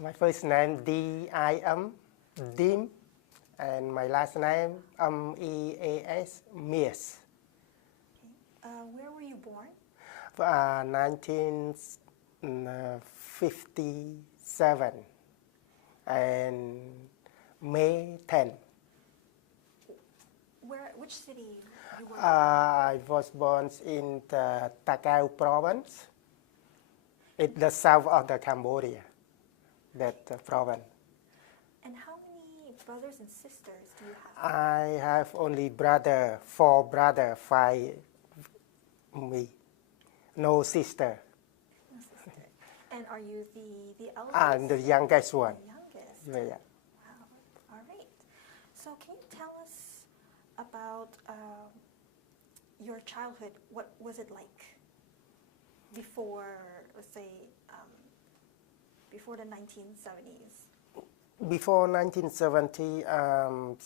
My first name D-I-M, Dim, and my last name MEAS, MEAS. Where were you born? 1957 and May 10. Which city you were born? I was born in the Coeurs province. It's the south of the Cambodia, that province. And how many brothers and sisters do you have? I have only four brother, five me, no sister. No sister. And are you the eldest? I'm the youngest one. The youngest. Yeah. Wow. All right. So can you tell us about your childhood? What was it like before, let's say, before the 1970s? Before 1970, I'm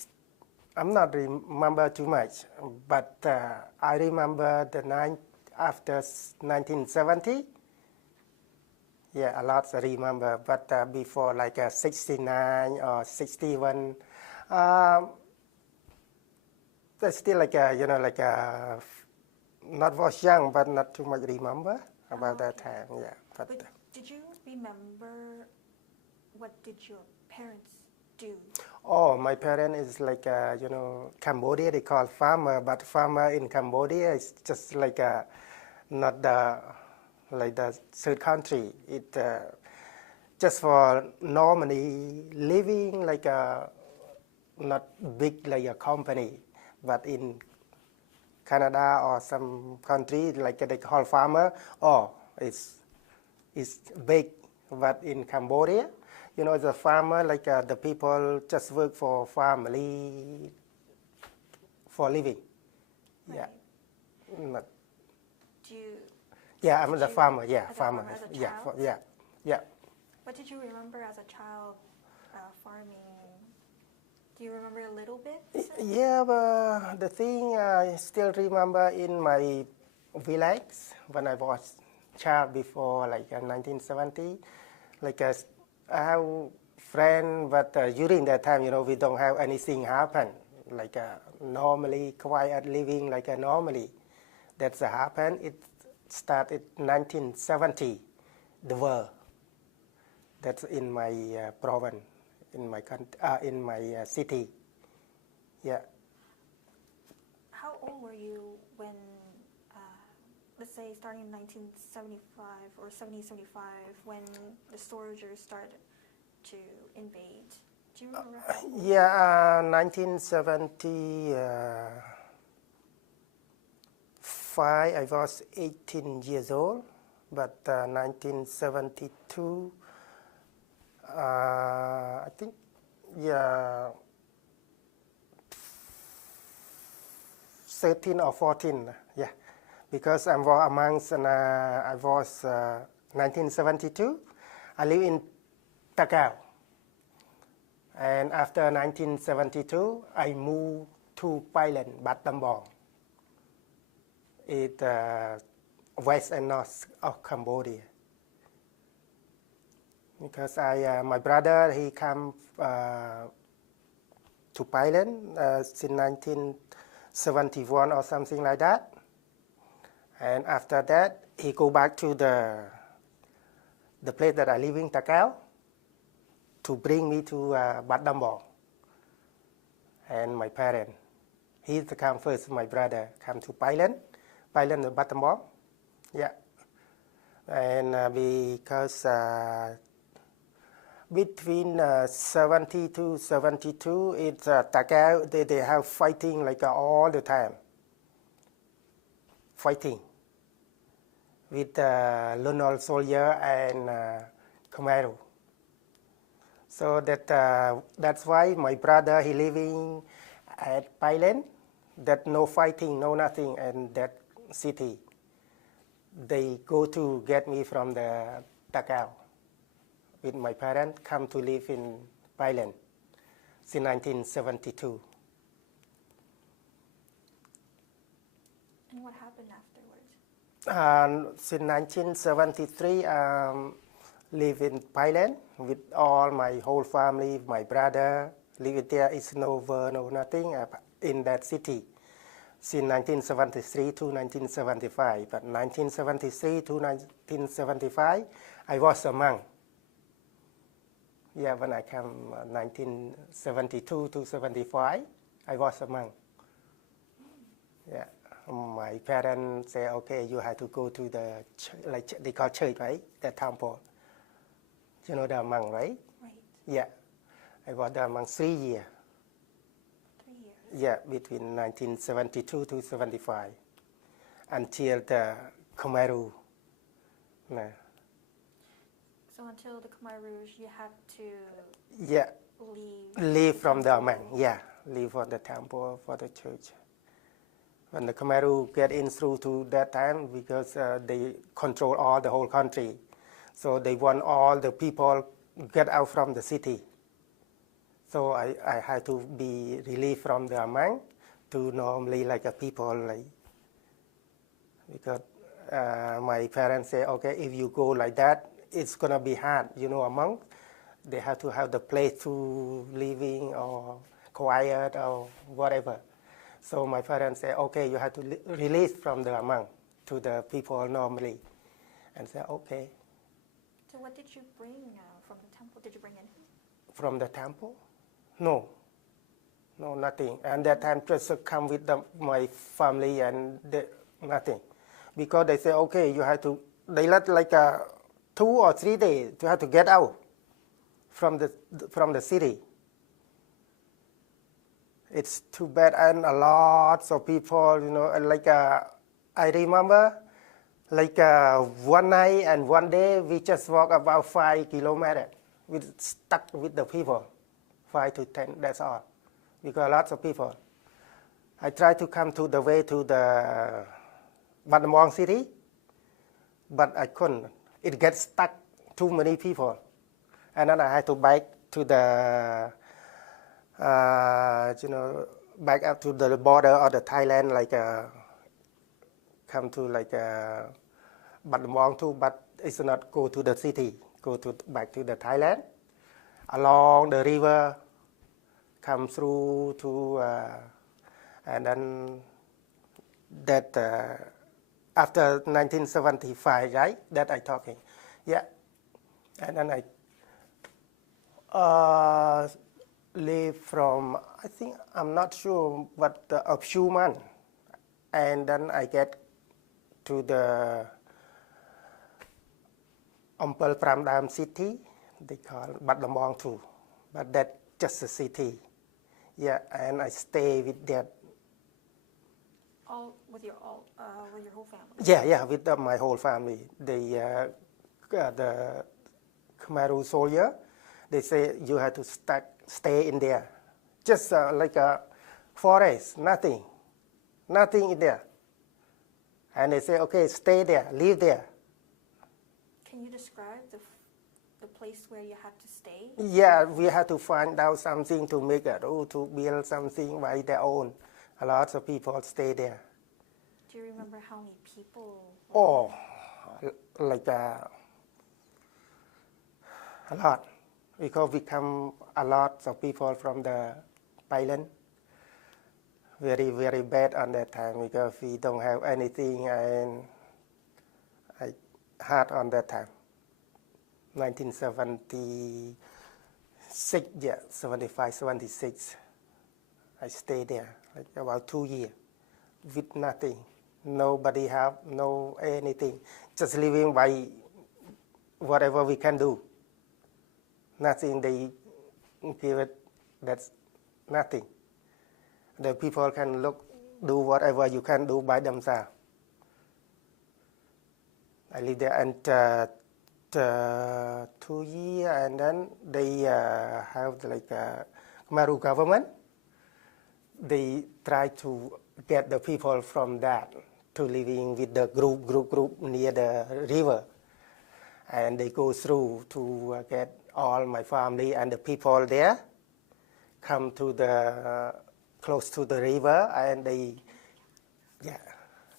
not remember too much, but I remember the night after 1970. Yeah, a lot I remember, but before like 69 or 61, that's still like not was young, but not too much remember about that time. Yeah, but did you remember what did your parents do? Oh, my parents is like Cambodia. They call farmer, but farmer in Cambodia is just like not the like the third country. It just for normally living like a not big like a company, but in Canada or some country like they call farmer. Oh, it's big, but in Cambodia, the farmer like the people just work for family for living. Right. Yeah. Not, Do you? yeah, I'm the farmer. Yeah, as farmer. As a Yeah, child? yeah. What did you remember as a child farming? Do you remember a little bit? Yeah, but the thing I still remember in my village when I was child before like 1970, like I have friend, but during that time, we don't have anything happen. Like normally quiet living like normally. That's happened. It started 1970, the war. That's in my province, in my in my city. Yeah. How old were you when, let's say, starting in 1975 or 70-75, when the soldiers started to invade? Do you remember how old? Yeah, 1975, I was 18 years old, but 1972, I think, yeah, 13 or 14, yeah, because I was amongst, I was 1972, I live in Coeurs. And after 1972, I moved to Thailand, Bat Dambong. It's west and north of Cambodia. Because my brother, he come to Thailand since 1971 or something like that. And after that, he go back to the place that I live in, Coeurs, to bring me to Bat Dambong. And my parents, he come first, my brother come to Thailand and Bat Dambong. Yeah. And because between 70 to 72, it's Coeurs, they have fighting like all the time. Fighting with Lunol soldier and Coeurs. So that's why my brother, he living at Thailand, that no fighting, no nothing in that city. They go to get me from the Coeurs with my parents, come to live in Thailand since 1972. And what happened afterwards? Since 1973, live in Thailand with all my whole family, my brother, live there. It's no work, no nothing in that city since 1973 to 1975. But 1973 to 1975, I was a monk. Yeah, when I came 1972 to 75, I was a monk. Yeah, my parents say, okay, you have to go to the, like they call church, right? The temple. You know the monk, right? Right. Yeah, I was there among 3 years. 3 years. Yeah, between 1972 to 75, until the Khmer Rouge. No. So until the Khmer Rouge, you had to Yeah, leave from the monk. temple. Yeah, leave for the temple, for the church. When the Khmer Rouge get in through to that time, because they control all the whole country, so they want all the people get out from the city. So I had to be relieved from the monk to normally like a people, like, because my parents say, okay, if you go like that, it's gonna be hard. You know, a monk, they have to have the place to living or quiet or whatever. So my parents say, okay, you have to release from the monk to the people normally, and say, okay. So what did you bring from the temple? Did you bring anything? From the temple? No, nothing. And that time just come with my family and nothing. Because they say, okay, you have to, they let like 2 or 3 days to have to get out from the city. It's too bad, and a lot of people, you know, and like I remember, like one night and one day, we just walk about 5 kilometers. We stuck with the people, 5 to 10, that's all, because lots of people. I tried to come to the way to the Battambang city, but I couldn't. It gets stuck, too many people. And then I had to back to the, you know, back up to the border of the Thailand, like come to like Battambang too, but it's not go to the city, go to back to the Thailand, along the river, come through to, and then that after 1975, right? That I talking, yeah, and then I live from, I think, I'm not sure, but a few months, and then I get to the Ampel Pramdam city, they call Battambang too, but that's just a city. Yeah, and I stay with that. All with your whole family. Yeah, with my whole family. The Khmer Rouge soldier, they say you have to stay in there, just like a forest, nothing in there. And they say, okay, stay there, live there. Can you describe the place where you had to stay? Yeah, we had to find out something to make it, to build something by their own. A lot of people stay there. Do you remember how many people? Oh, like a lot. Because we come a lot of people from the island. Very, very bad on that time because we don't have anything, and hard on that time. 1976, yeah, 75, 76. I stayed there like about 2 years with nothing. Nobody have no anything. Just living by whatever we can do. Nothing they give it, that's nothing. The people can do whatever you can do by themselves. I lived there and 2 years, and then they have like a Khmer Rouge government. They try to get the people from that to living with the group near the river. And they go through to get all my family and the people there, come to the close to the river, and they, yeah.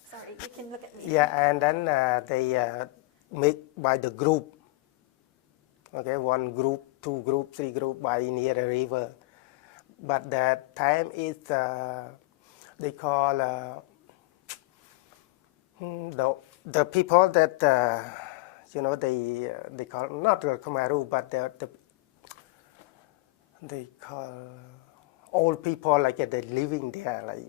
Sorry, you can look at me. Yeah, and then they make by the group. Okay, one group, two group, three group by near the river. But that time is they call the people that they call not the Khmer, but they call old people like they living there like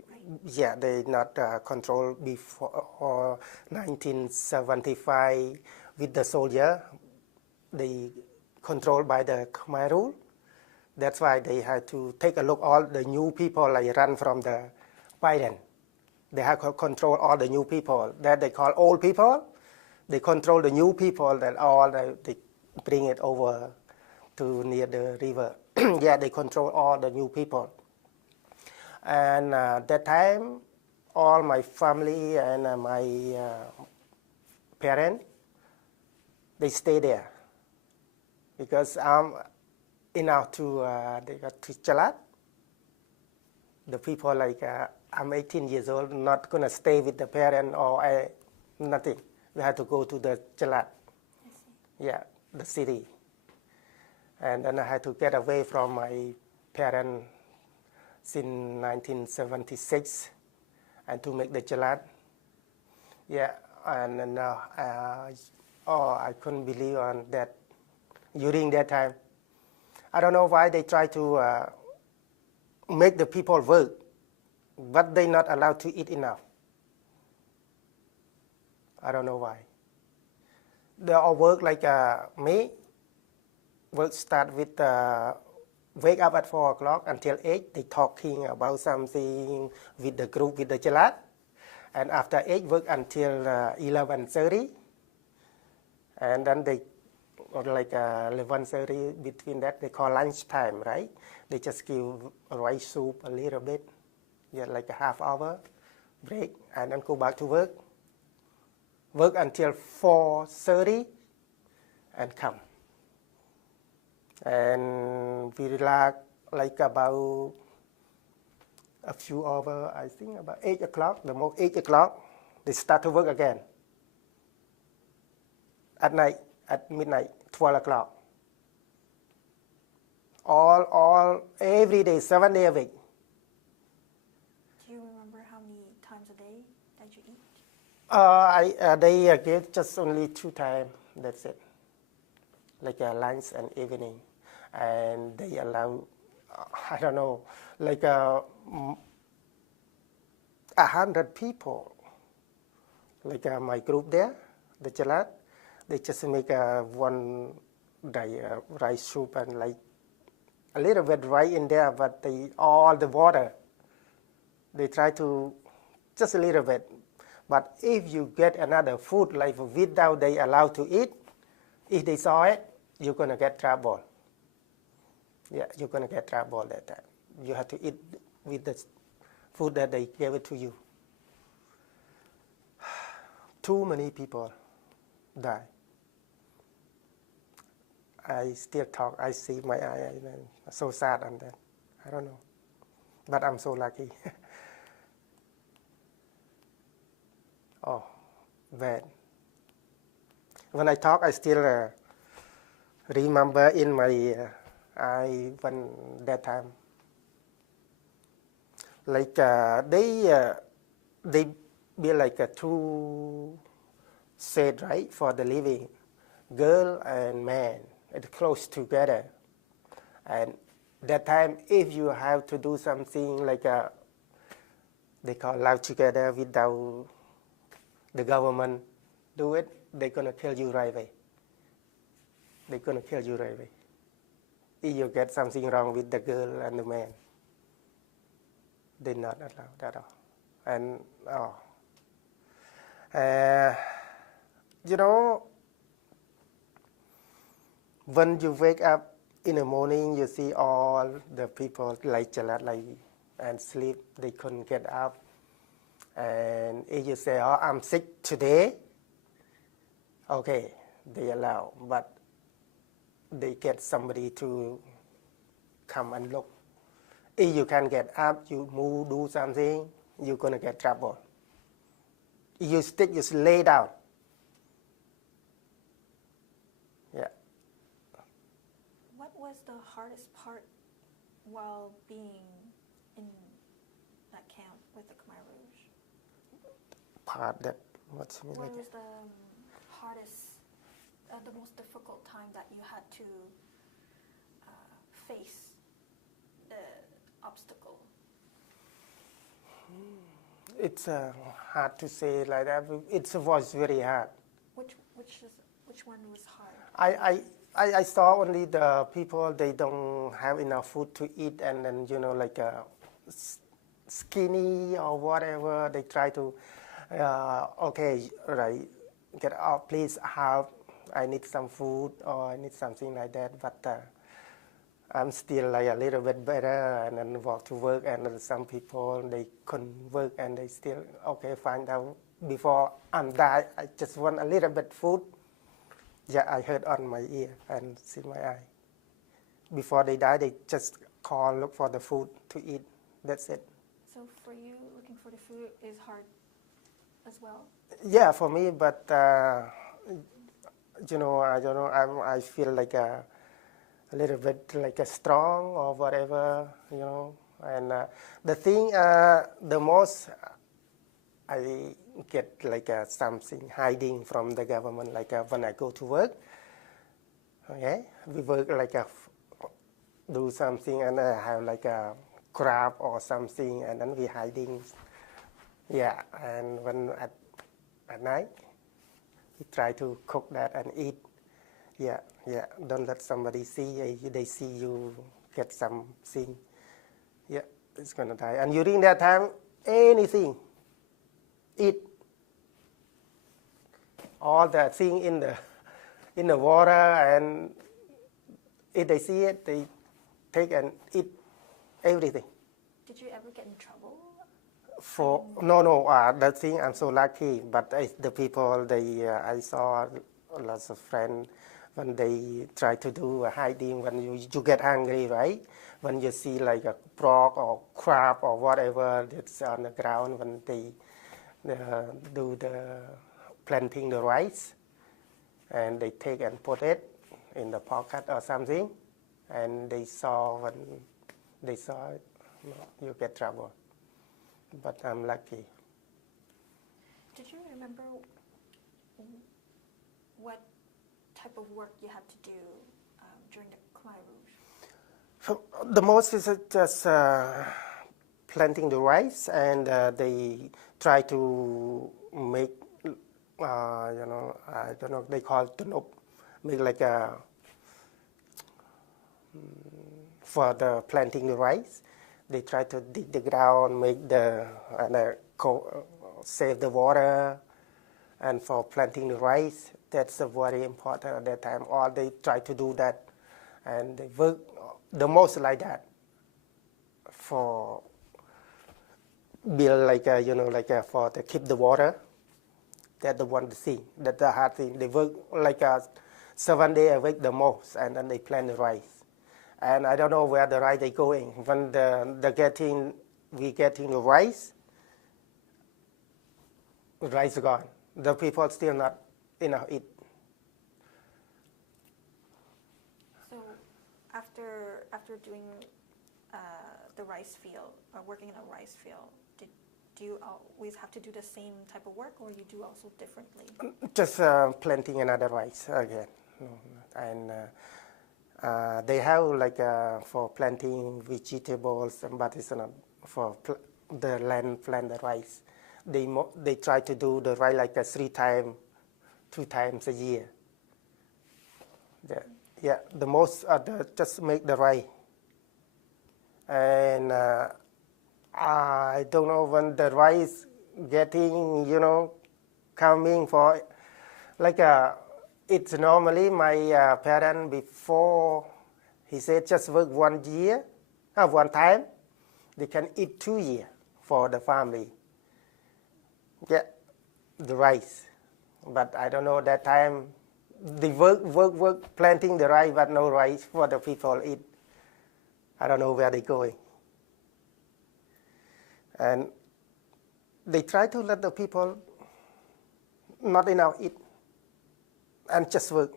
yeah they not control before or 1975 with the soldier they controlled by the Khmer rule. That's why they had to take a look all the new people like run from the Biden. They have to control all the new people that they call old people. They control the new people that all they bring it over to near the river. Yeah, they control all the new people. And that time, all my family and my parents, they stay there because I'm enough to they got to Chalat. The people like I'm 18 years old, not gonna stay with the parent or nothing. We had to go to the Chalat, yeah, the city. And then I had to get away from my parents since 1976 and to make the Chalat. Yeah, and then I couldn't believe on that during that time. I don't know why they try to make the people work, but they're not allowed to eat enough. I don't know why. They all work like me. Work start with wake up at 4 o'clock until 8. They talking about something with the group with the Chalat. And after 8, work until 11:30. And then they, or like 11:30, between that, they call lunch time, right? They just give rice soup a little bit, yeah, like a half hour break, and then go back to work. Work until 4:30 and come. And we relax like about a few hours, I think about 8 o'clock, the most 8 o'clock, they start to work again. At night, at midnight, 12 o'clock. Every day, 7 days a week. Do you remember how many times a day that you eat? They give just only 2 times, that's it. Like lunch and evening. And they allow, I don't know, like 100 people. Like my group there, the Chalat, they just make one rice soup and like a little bit rice in there, but all the water, they try to just a little bit. But if you get another food like without they allow to eat, if they saw it, you're gonna get trouble. Yeah, you're gonna get trouble that time. You have to eat with the food that they gave it to you. Too many people die. I still talk. I see my eye. I'm so sad on that. I don't know, but I'm so lucky. Oh, bad. When I talk, I still remember in my eye when that time. Like they be like two set, right, for the living, girl and man, it's close together. And that time, if you have to do something like they call live together without the government do it, they're gonna kill you right away. They're gonna kill you right away. If you get something wrong with the girl and the man, they're not allowed at all. And you know, when you wake up in the morning, you see all the people like Chalat, like and sleep. They couldn't get up. And if you say, "Oh, I'm sick today," okay, they allow, but they get somebody to come and look. If you can't get up, you move, do something, you're gonna get trouble. If you stick, just lay down. Yeah, was the hardest part while being in that camp with the Khmer Rouge? Part that, what's mean What like was the hardest, the most difficult time that you had to face the obstacle? It's hard to say like that. It was very hard. Which one was hard? I saw only the people, they don't have enough food to eat, and then, you know, like skinny or whatever. They try to, okay, right, get out, please have, I need some food or I need something like that. But I'm still like a little bit better, and then walk to work, and then some people, they couldn't work, and they still, okay, find out before I'm die, I just want a little bit food. Yeah, I heard on my ear and see my eye. Before they die, they just call, look for the food to eat. That's it. So for you, looking for the food is hard as well? Yeah, for me, but you know, I don't know, I feel like a little bit like a strong or whatever, you know. And the thing, the most I get like something hiding from the government, like when I go to work. Okay, we work like do something, and I have like a crab or something, and then we hiding. Yeah, and when at night, we try to cook that and eat. Yeah, yeah. Don't let somebody see. They see you get something. Yeah, it's gonna die. And during that time, anything, eat. All the thing in the water, and if they see it, they take and eat everything. Did you ever get in trouble? No, the thing, I'm so lucky, but the people, I saw lots of friends when they try to do a hiding, when you get hungry, right? When you see like a frog or crab or whatever that's on the ground, when they do the planting the rice, and they take and put it in the pocket or something, and they saw when they saw it, you get trouble. But I'm lucky. Did you remember what type of work you had to do during the Khmer Rouge? So the most is just planting the rice, and they try to make, you know, I don't know, they call it make like a, for the planting the rice. They try to dig the ground, make save the water, and for planting the rice, that's very important at that time. All they try to do that, and they work the most like that for build like you know, like for to keep the water. That's the one thing. That's the hard thing. They work like 7 days a week the most, and then they plant the rice. And I don't know where the rice they going. When we getting the rice gone. The people still not enough eat. So after doing the rice field, or working in a rice field, do you always have to do the same type of work, or you do also differently? Just planting another rice again. And they have like for planting vegetables, but it's not for the land plant the rice. They try to do the rice like 2 times a year. Yeah, the most just make the rice. And I don't know when the rice getting, you know, coming for like it's normally my parent before, he said just work 1 year, 1 time, they can eat 2 years for the family. Yeah, the rice. But I don't know that time, they work planting the rice, but no rice for the people eat. I don't know where they going. And they try to let the people not enough eat and just work.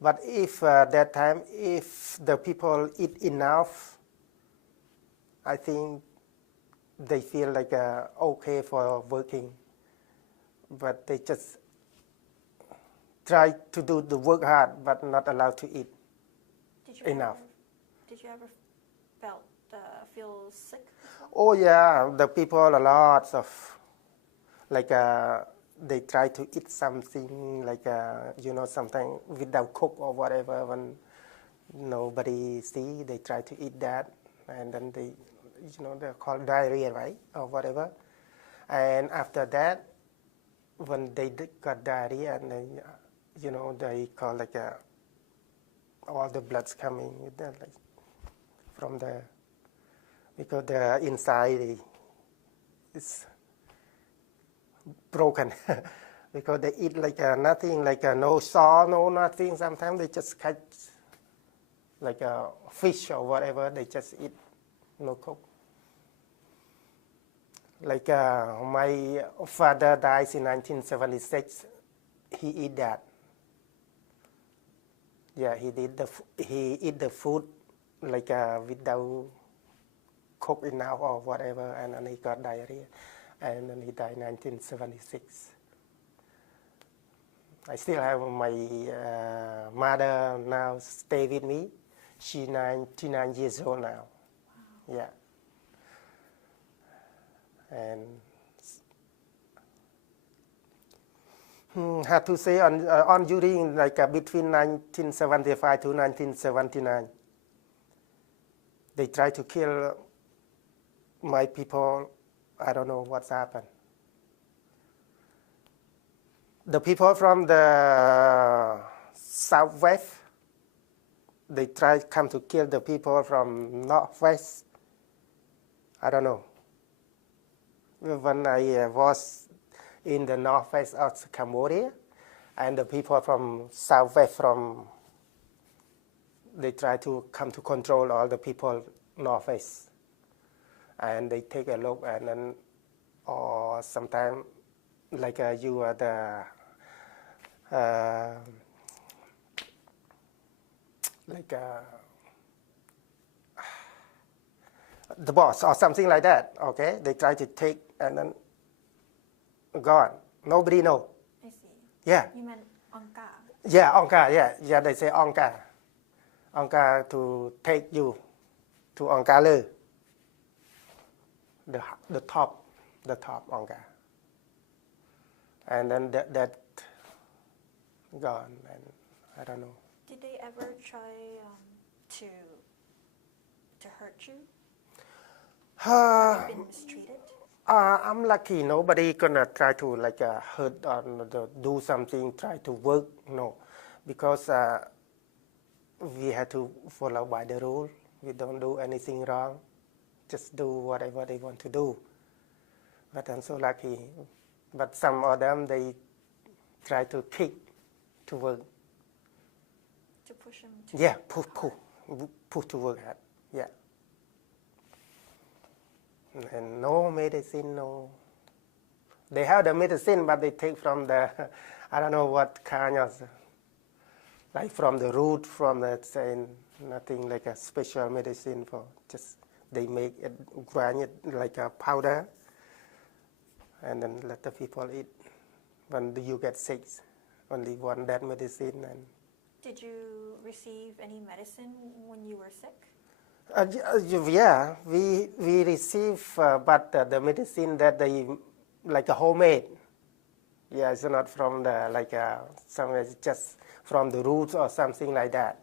But if that time, if the people eat enough, I think they feel like okay for working. But they just try to do the work hard, but not allowed to eat Did you enough. Did you ever feel sick? Oh yeah, the people a lot of like they try to eat something like something without cook or whatever when nobody see, they try to eat that, and then they're called diarrhea, right, or whatever. And after that, when they got diarrhea, and then they call like all the blood's coming with that, like from the, because the inside is broken because they eat like nothing, like no saw, no nothing. Sometimes they just catch like a fish or whatever, they just eat, no cook. Like my father died in 1976. He eat that. Yeah, he eat the food like without cook enough or whatever, and then he got diarrhea, and then he died in 1976. I still have my mother now stay with me. She's 99 years old now. Wow. Yeah. And had to say on during like between 1975 to 1979, they tried to kill my people. I don't know what's happened. The people from the southwest, they try come to kill the people from northwest. I don't know. When I was in the northwest of Cambodia, and the people from southwest they try to come to control all the people northwest, and they take a look, and then or sometimes like you are the boss or something like that. Okay, they try to take and then gone. Nobody know. I see. Yeah. You meant Angka. Yeah, Angka. Yeah. They say Angka. Angka to take you to Angka, the top Angka, and then that gone, and I don't know. Did they ever try to hurt you? Have you been mistreated? I'm lucky. Nobody gonna try to like hurt or do something, try to work. No, because we had to follow by the rule. We don't do anything wrong. Just do whatever they want to do. But I'm so lucky. But some of them, they try to kick to work. To push them to Yeah, push to work hard. Yeah. And no medicine, no. They have the medicine, but they take from the, I don't know what kind of, like from the root, from the, saying nothing like a special medicine for, just they make it, grind it like a powder, and then let the people eat. When you get sick, only one that medicine. And did you receive any medicine when you were sick? Yeah, we receive, but the medicine that they like a homemade. Yeah, it's not from the like somewhere, it's just from the roots or something like that.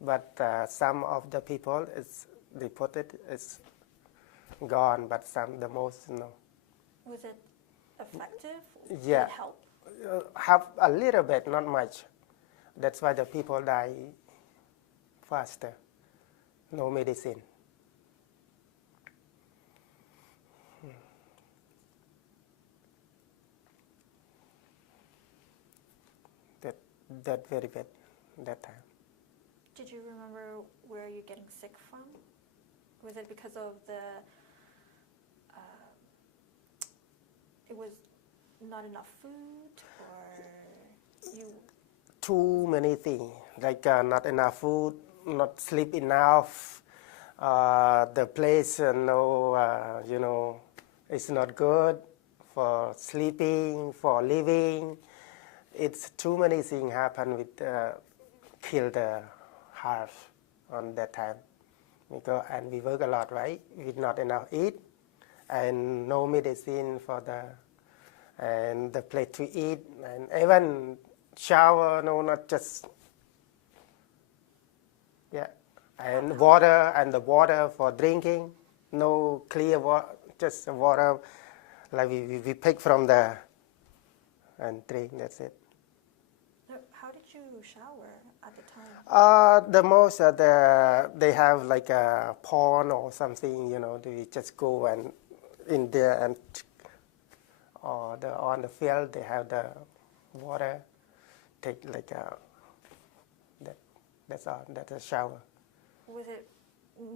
But some of the people, they put it's gone, but the most no. Was it effective? Yeah. Did it help? Have a little bit, not much. That's why the people die faster. No medicine. That very bad that time. Did you remember where you're getting sick from? Was it because of it was not enough food, or you? too many things, like not enough food, not sleep enough, the place, it's not good for sleeping, for living. It's too many things happen with kill the heart on that time. And we work a lot, right? With not enough eat, and no medicine for the place to eat, and even shower, no, not just, yeah, and water, and the water for drinking, no clear water, just water like we pick from the and drink, that's it. How did you shower at the time? The most they have like a pond or something, they just go and in there and or on the field they have the water, take like that's all, that's a shower. Was it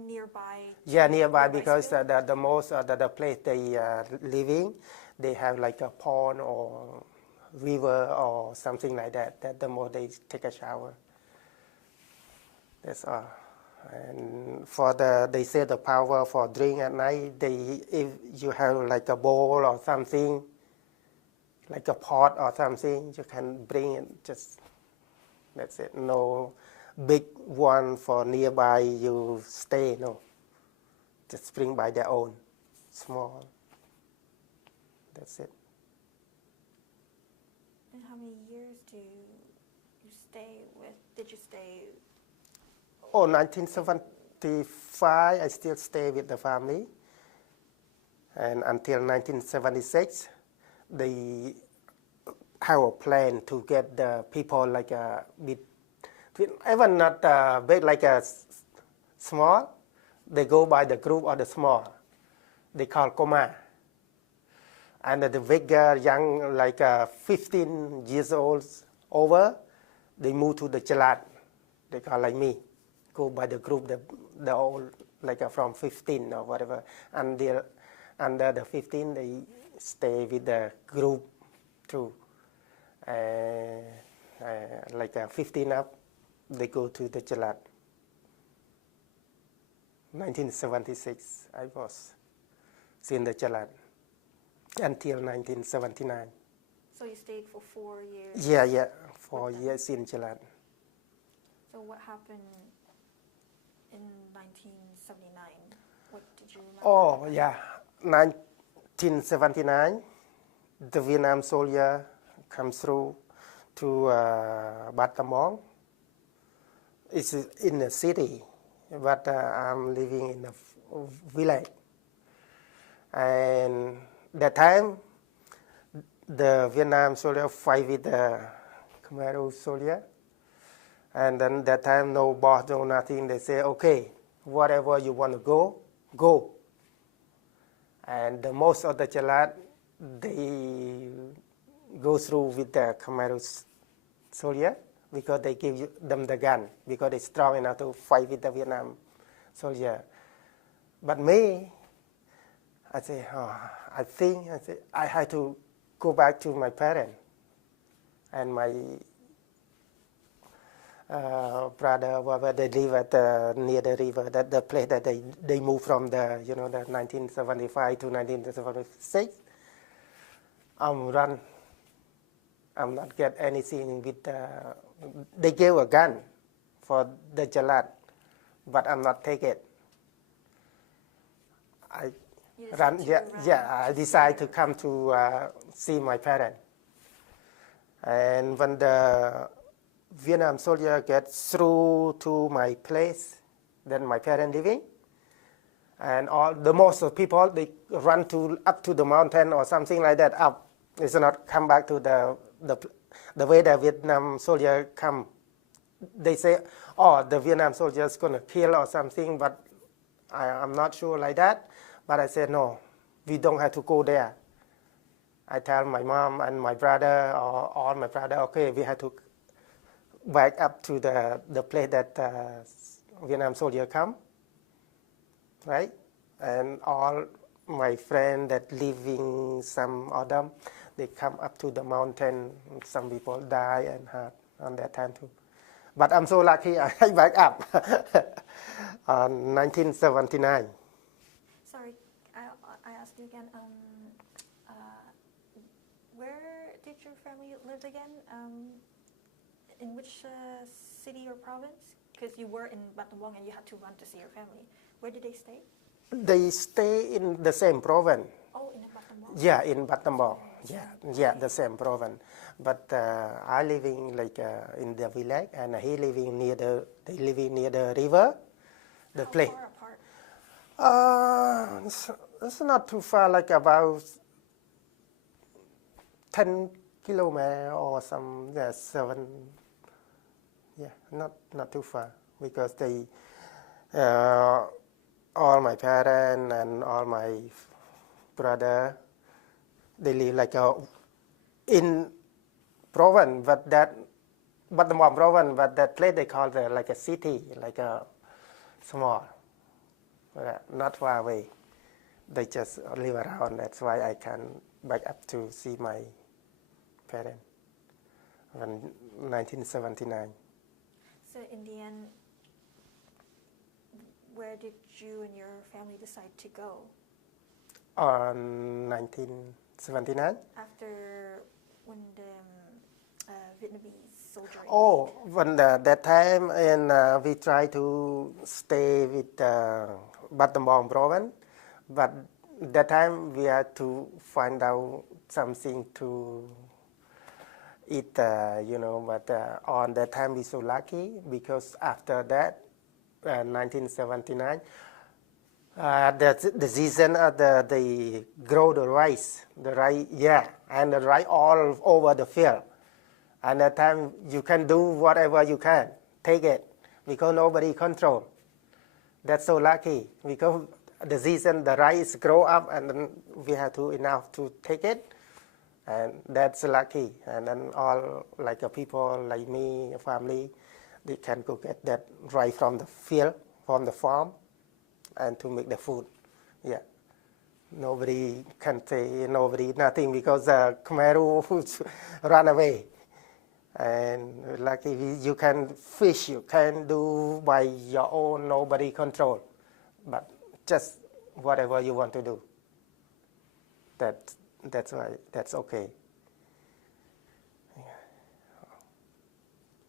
nearby? Yeah, nearby your rice because field? the most the place they living, they have like a pond or river or something like that. That the most they take a shower. That's all. And for they say the power for drink at night, if you have like a bowl or something, like a pot or something, you can bring it. Just that's it. No big one for nearby you stay. No, just bring by their own, small. That's it. And how many years did you stay? Oh, 1975, I still stay with the family. And until 1976, they have a plan to get the people like even not big, like a small. They go by the group or the small. They call Coeurs. And the bigger, young, like 15 years old over, they move to the Chalat. They call like me. Go by the group, the old, like from 15 or whatever. And under the 15, they stay with the group too. Like 15 up, they go to the Chalat. 1976, I was in the Chalat until 1979. So you stayed for 4 years? Yeah, 4 years in Chalat. So what happened in 1979? What did you remember? Oh, yeah. 1979, the Vietnam soldier comes through to Batamong. It's in the city, but I'm living in a village. And that time, the Vietnam soldier fight with the Coeurs soldier. And then that time, no boss, no nothing. They say, okay, whatever you want to go, go. And most of the Chalat, they go through with the Coeurs soldier because they give them the gun, because they're strong enough to fight with the Vietnam soldier. But me, I say, I had to go back to my parents and my brother, where they live at near the river, that the place that they moved from the 1975 to 1976. I'm not get anything with they gave a gun for the Chalat, but I'm not take it. I decided to come to see my parents. And when the Vietnam soldier gets through to my place, then my parents living, and most of people, they run up to the mountain or something like that, up. It's not come back to the way the Vietnam soldier come. They say, oh, the Vietnam soldier is going to kill or something, but I'm not sure like that. But I said, no, we don't have to go there. I tell my mom and my brother, or all my brother, okay, we have to back up to the place that Vietnam soldier come, right? And all my friends that living, some of them, they come up to the mountain. Some people die and hurt on that time too. But I'm so lucky I back up on 1979. Sorry, I asked you again. Where did your family live again? In which city or province? Because you were in Battambang and you had to run to see your family. Where did they stay? They stay in the same province. Oh, in Battambang? Yeah, in Battambang. Yeah, the same province. But I living like in the village, and he living near they living near the river, the place. How far apart? It's not too far, like about 10 kilometers or some, 7. Yeah, not too far, because they, all my parents and all my brother, they live like in province, but the more province, but that place they call like a city, like a small, not far away. They just live around. That's why I can back up to see my parents in 1979. So in the end, where did you and your family decide to go? On 1979? After when the Vietnamese soldier invaded? Oh, when that time, and we try to stay with Battambang province, but that time we had to find out something to eat, but on that time we so lucky, because after that, 1979, the season of they grow the rice, and the rice all over the field. And that time you can do whatever you can, take it, because nobody control. That's so lucky, because the season the rice grow up, and then we have to enough to take it, and that's lucky. And then all like people like me, family, they can go get that rice from the field, from the farm, and to make the food. Yeah, nobody can say nothing, because Khmer run away. And lucky you can fish, you can do by your own, nobody control, but just whatever you want to do. That's why that's okay.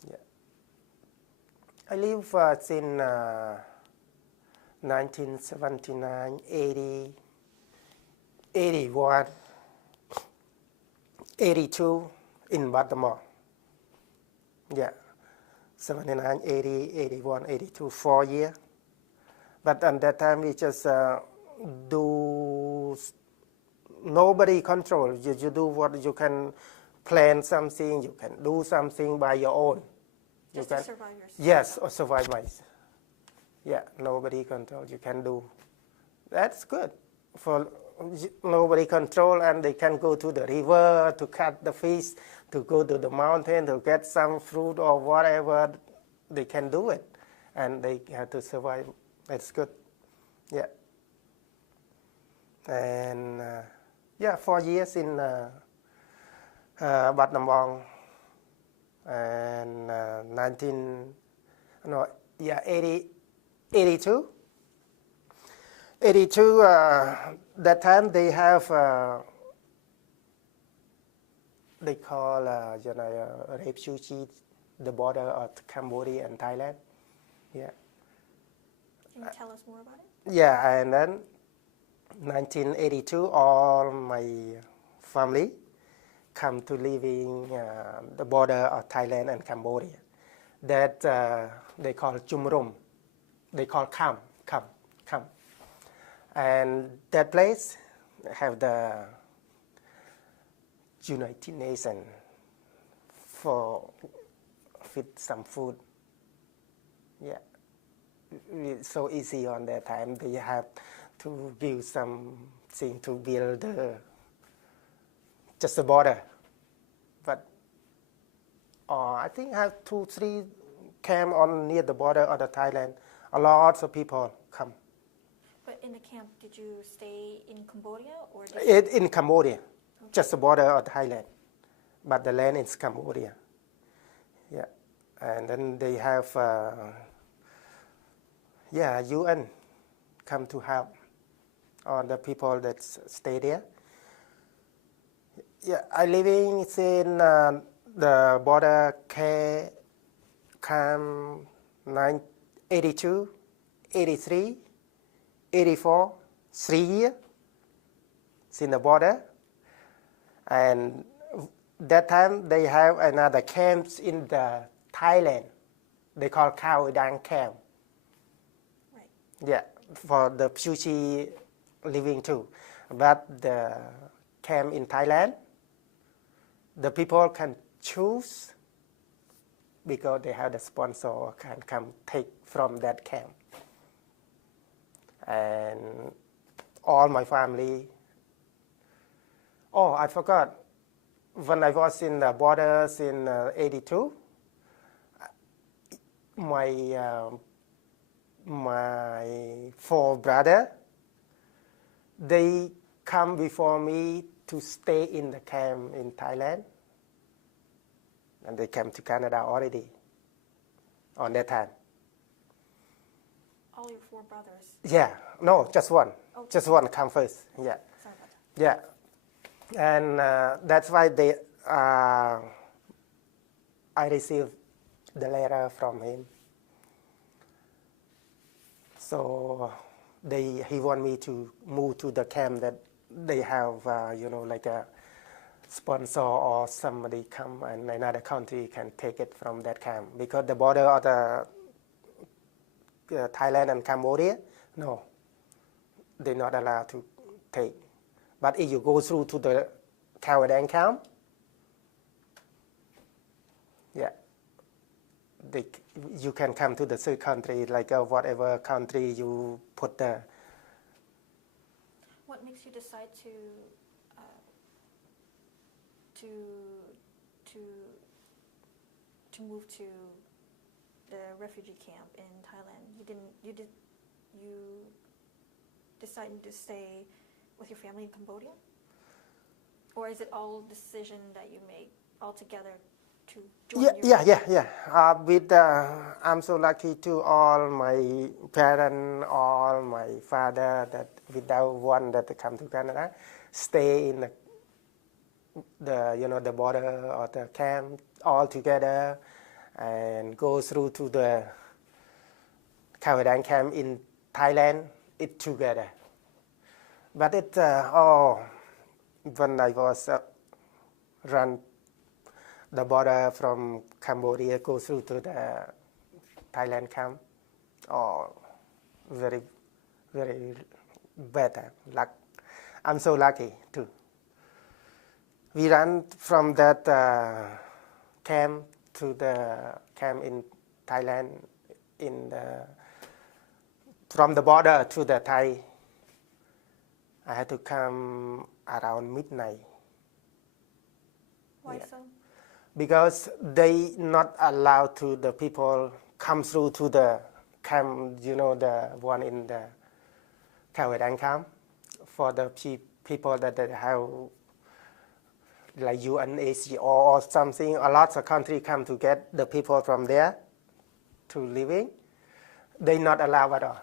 Yeah. I live since 1979, 80, 81, 82 in Baltimore. Yeah, 79, 80, 81, 82, 4 years. But at that time we just do, nobody control. You do what you can, plan something, you can do something by your own. Just you to can, survive yourself? Yes, or survive myself. Yeah, nobody control, you can do. That's good. For nobody control, and they can go to the river to cut the fish, to go to the mountain to get some fruit or whatever. They can do it, and they have to survive. That's good. Yeah. And 4 years in Battambang, and 82. 82, that time they have, they call, refugee, the border of Cambodia and Thailand. Yeah. Can you tell us more about it? Yeah, and then 1982, all my family come to living the border of Thailand and Cambodia. That they call Chumrum. They call Kham. And that place have the United Nations for feed some food. Yeah, it's so easy on that time. They have to build something to build just the border. But I think have 2-3 camp on near the border of the Thailand. A lot of people come. But in the camp, did you stay in Cambodia or? In Cambodia, okay. Just the border of Thailand, but the land is Cambodia. Yeah. And then they have, UN come to help all the people that stay there. Yeah, I living in the border camp 82, 83, 84, 3 years in the border. And that time they have another camps in the Thailand. They call Coeurs camp. Right. Yeah, for the refugee living too. But the camp in Thailand, the people can choose because they have the sponsor or can come take from that camp. And all my family. Oh, I forgot. When I was in the borders in 82, my 4 brothers, they come before me to stay in the camp in Thailand. And they came to Canada already on that time. All your 4 brothers? Yeah, no, just one. Oh, just one come first, yeah. Sorry about that. Yeah, and that's why I received the letter from him. So he want me to move to the camp that they have, like a sponsor or somebody come and another country can take it from that camp. Because the border of the Thailand and Cambodia, no, they're not allowed to take. But if you go through to the Coeurs camp, yeah, you can come to the third country, like whatever country you put there. What makes you decide to move to the refugee camp in Thailand? You decided to stay with your family in Cambodia? Or is it all decision that you make all together to join I'm so lucky to all my parents, all my father, that without one that come to Canada, stay in the border or the camp all together and go through to the Coeurs camp in Thailand, it together. But it when I was run the border from Cambodia, go through to the Thailand camp, very, very better. I'm so lucky too. We ran from that camp to the camp in Thailand, from the border to the Thai. I had to come around midnight. Why so? Because they not allowed to the people come through to the camp, the one in the Coeurs camp, for the people that they have, like UNHCR or something. A lot of countries come to get the people from there to living. They not allow at all.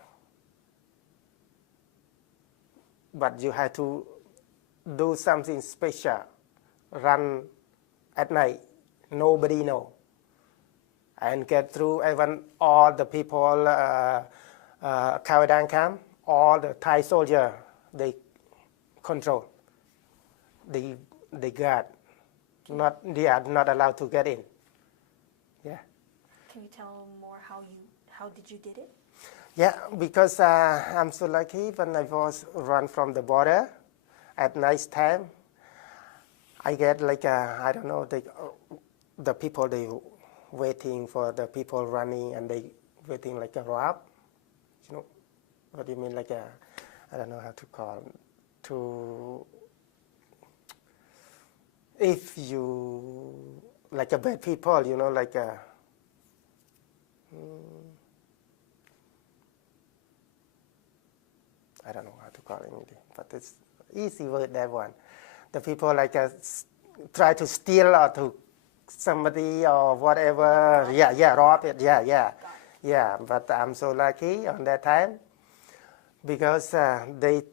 But you have to do something special, run at night, nobody know, and get through. Even all the people, Coeurs camp, all the Thai soldiers, they control, they guard, they are not allowed to get in. Yeah. Can you tell more how did you did it? Yeah, because I'm so lucky when I was run from the border at night time. I get like I don't know, the people, they waiting for the people running, and they waiting like a rob. What do you mean, like I don't know how to call, if you, like a bad people, like a, I don't know how to call it in English, but it's easy word, that one. The people like try to steal or to somebody or whatever. Rob Yeah, it. yeah, rob it. Yeah, yeah, Got it. yeah. But I'm so lucky on that time because they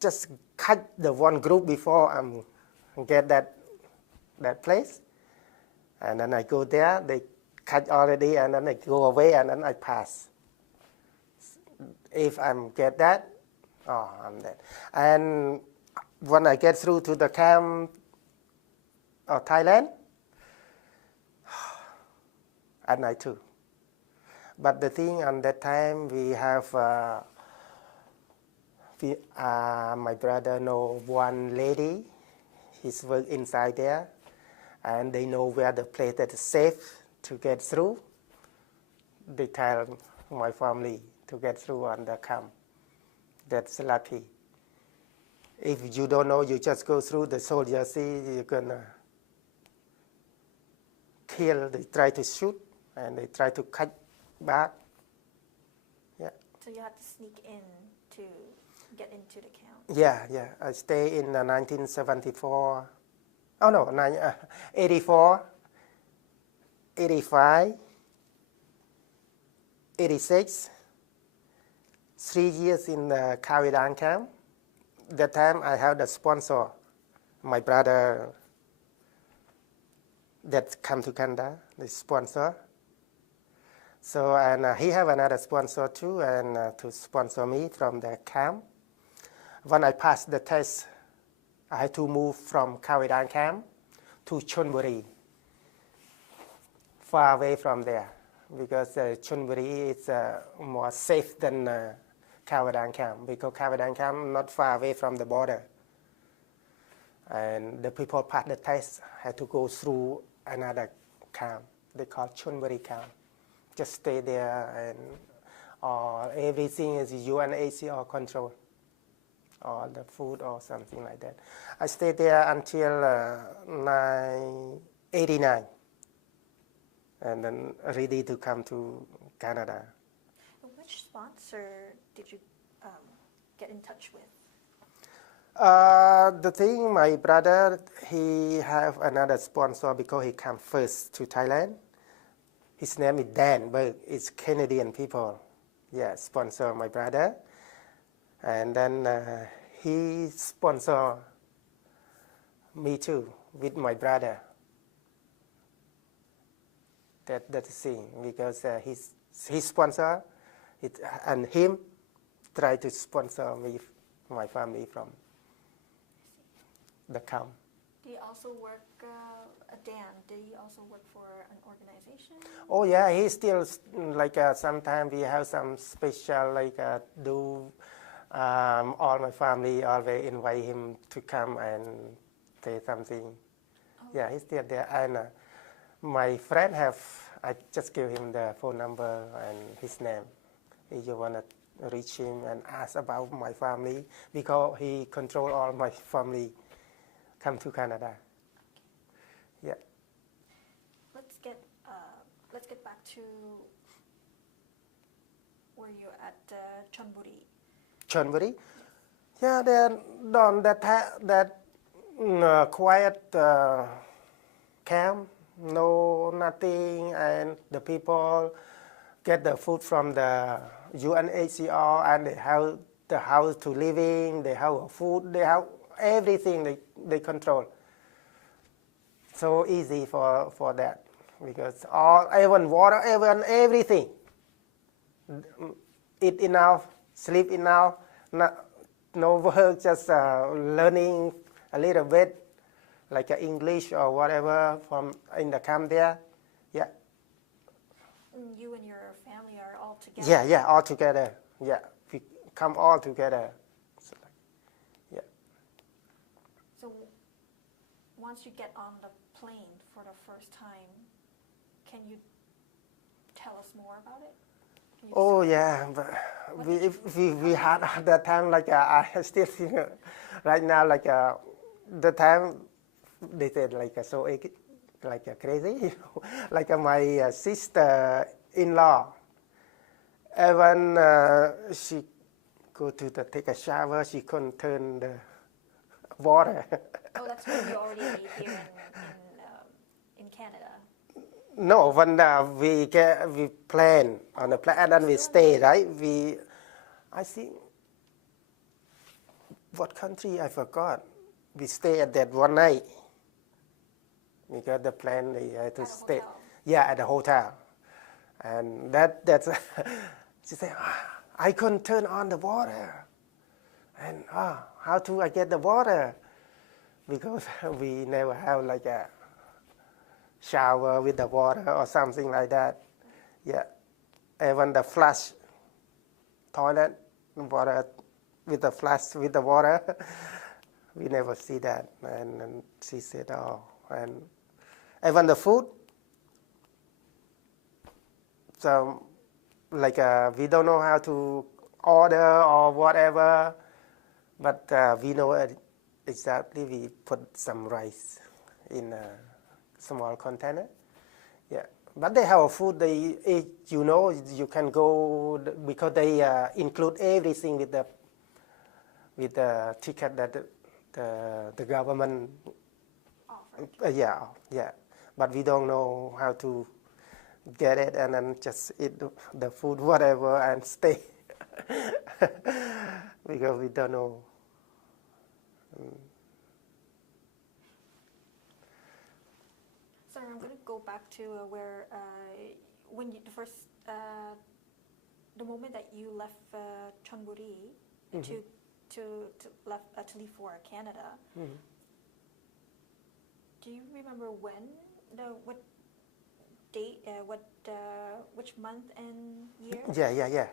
just cut the one group before get that place, and then I go there. They cut already, and then I go away, and then I pass. If I'm get that, oh, I'm dead. And when I get through to the camp of Thailand, at night too. But the thing on that time we have my brother know one lady. He's work inside there, and they know where the place that is safe to get through. They tell my family to get through on the camp. That's lucky. If you don't know, you just go through the soldiers see you're gonna kill. They try to shoot and they try to cut back. Yeah. So you had to sneak in to get into the camp. Yeah, yeah. I stay in 1974. Oh no, 84, 85, 86. 3 years in the Caridon camp. That time I have the sponsor, my brother that come to Canada, the sponsor. So, and he have another sponsor too, and to sponsor me from the camp. When I passed the test, I had to move from Caridon camp to Chonburi, far away from there, because Chonburi is more safe than Caridon camp, because Caridon camp not far away from the border. And the people pass the test had to go through another camp. They call Chonburi camp. Just stay there, and everything is UNHCR control, or the food or something like that. I stayed there until 89, and then ready to come to Canada. Which sponsor did you get in touch with? The thing, my brother, he have another sponsor because he come first to Thailand. His name is Dan, but it's Canadian people. Yeah, sponsor my brother. And then he sponsor me too with my brother. That's the thing, because his sponsor and him try to sponsor me, my family from the camp. Do you also work, Dan, did he also work for an organization? Oh yeah, he still like sometimes we have some special like do all my family always invite him to come and say something. Oh. Yeah, he's still there. And my friend I just give him the phone number and his name. If you want to reach him and ask about my family, because he control all my family come to Canada. Okay. Yeah. Let's get back to where you're at Chonburi. Chonburi? Yeah, they're on that quiet camp, no nothing, and the people get the food from the UNHCR, and they have the house to living, they have food, they have everything they control. So easy for that, because even water, even everything. Eat enough, sleep enough, no work, just learning a little bit, like English or whatever from in the camp there. Yeah. You and your family are all together? Yeah, all together. Yeah, we come all together. So, yeah. So once you get on the plane for the first time, can you tell us more about it? Oh yeah, but we had at that time like I still think right now like the time they said like so like crazy, like my sister-in-law, even she go to take a shower, she couldn't turn the water. Oh, that's when you already here in in Canada? No, when we plan on the plan and then we stay, right? I think, what country I forgot. We stay at that one night because the plan we had to At a stay. hotel? Yeah, at the hotel, and that's she said, I couldn't turn on the water, and how do I get the water? Because we never have like a shower with the water or something like that. Yeah, even the flush toilet water with the flush with the water, we never see that. And she said, oh, and even the food. So, like we don't know how to order or whatever, but we know exactly. We put some rice in a small container. Yeah, but they have food. They eat, you can go because they include everything with the ticket that the government. Offered. Yeah, but we don't know how to get it and then just eat the food, whatever, and stay because we don't know. Sorry, I'm going to go back to where when you, the moment that you left Chonburi to leave for Canada. Do you remember when what date, which month and year? Yeah.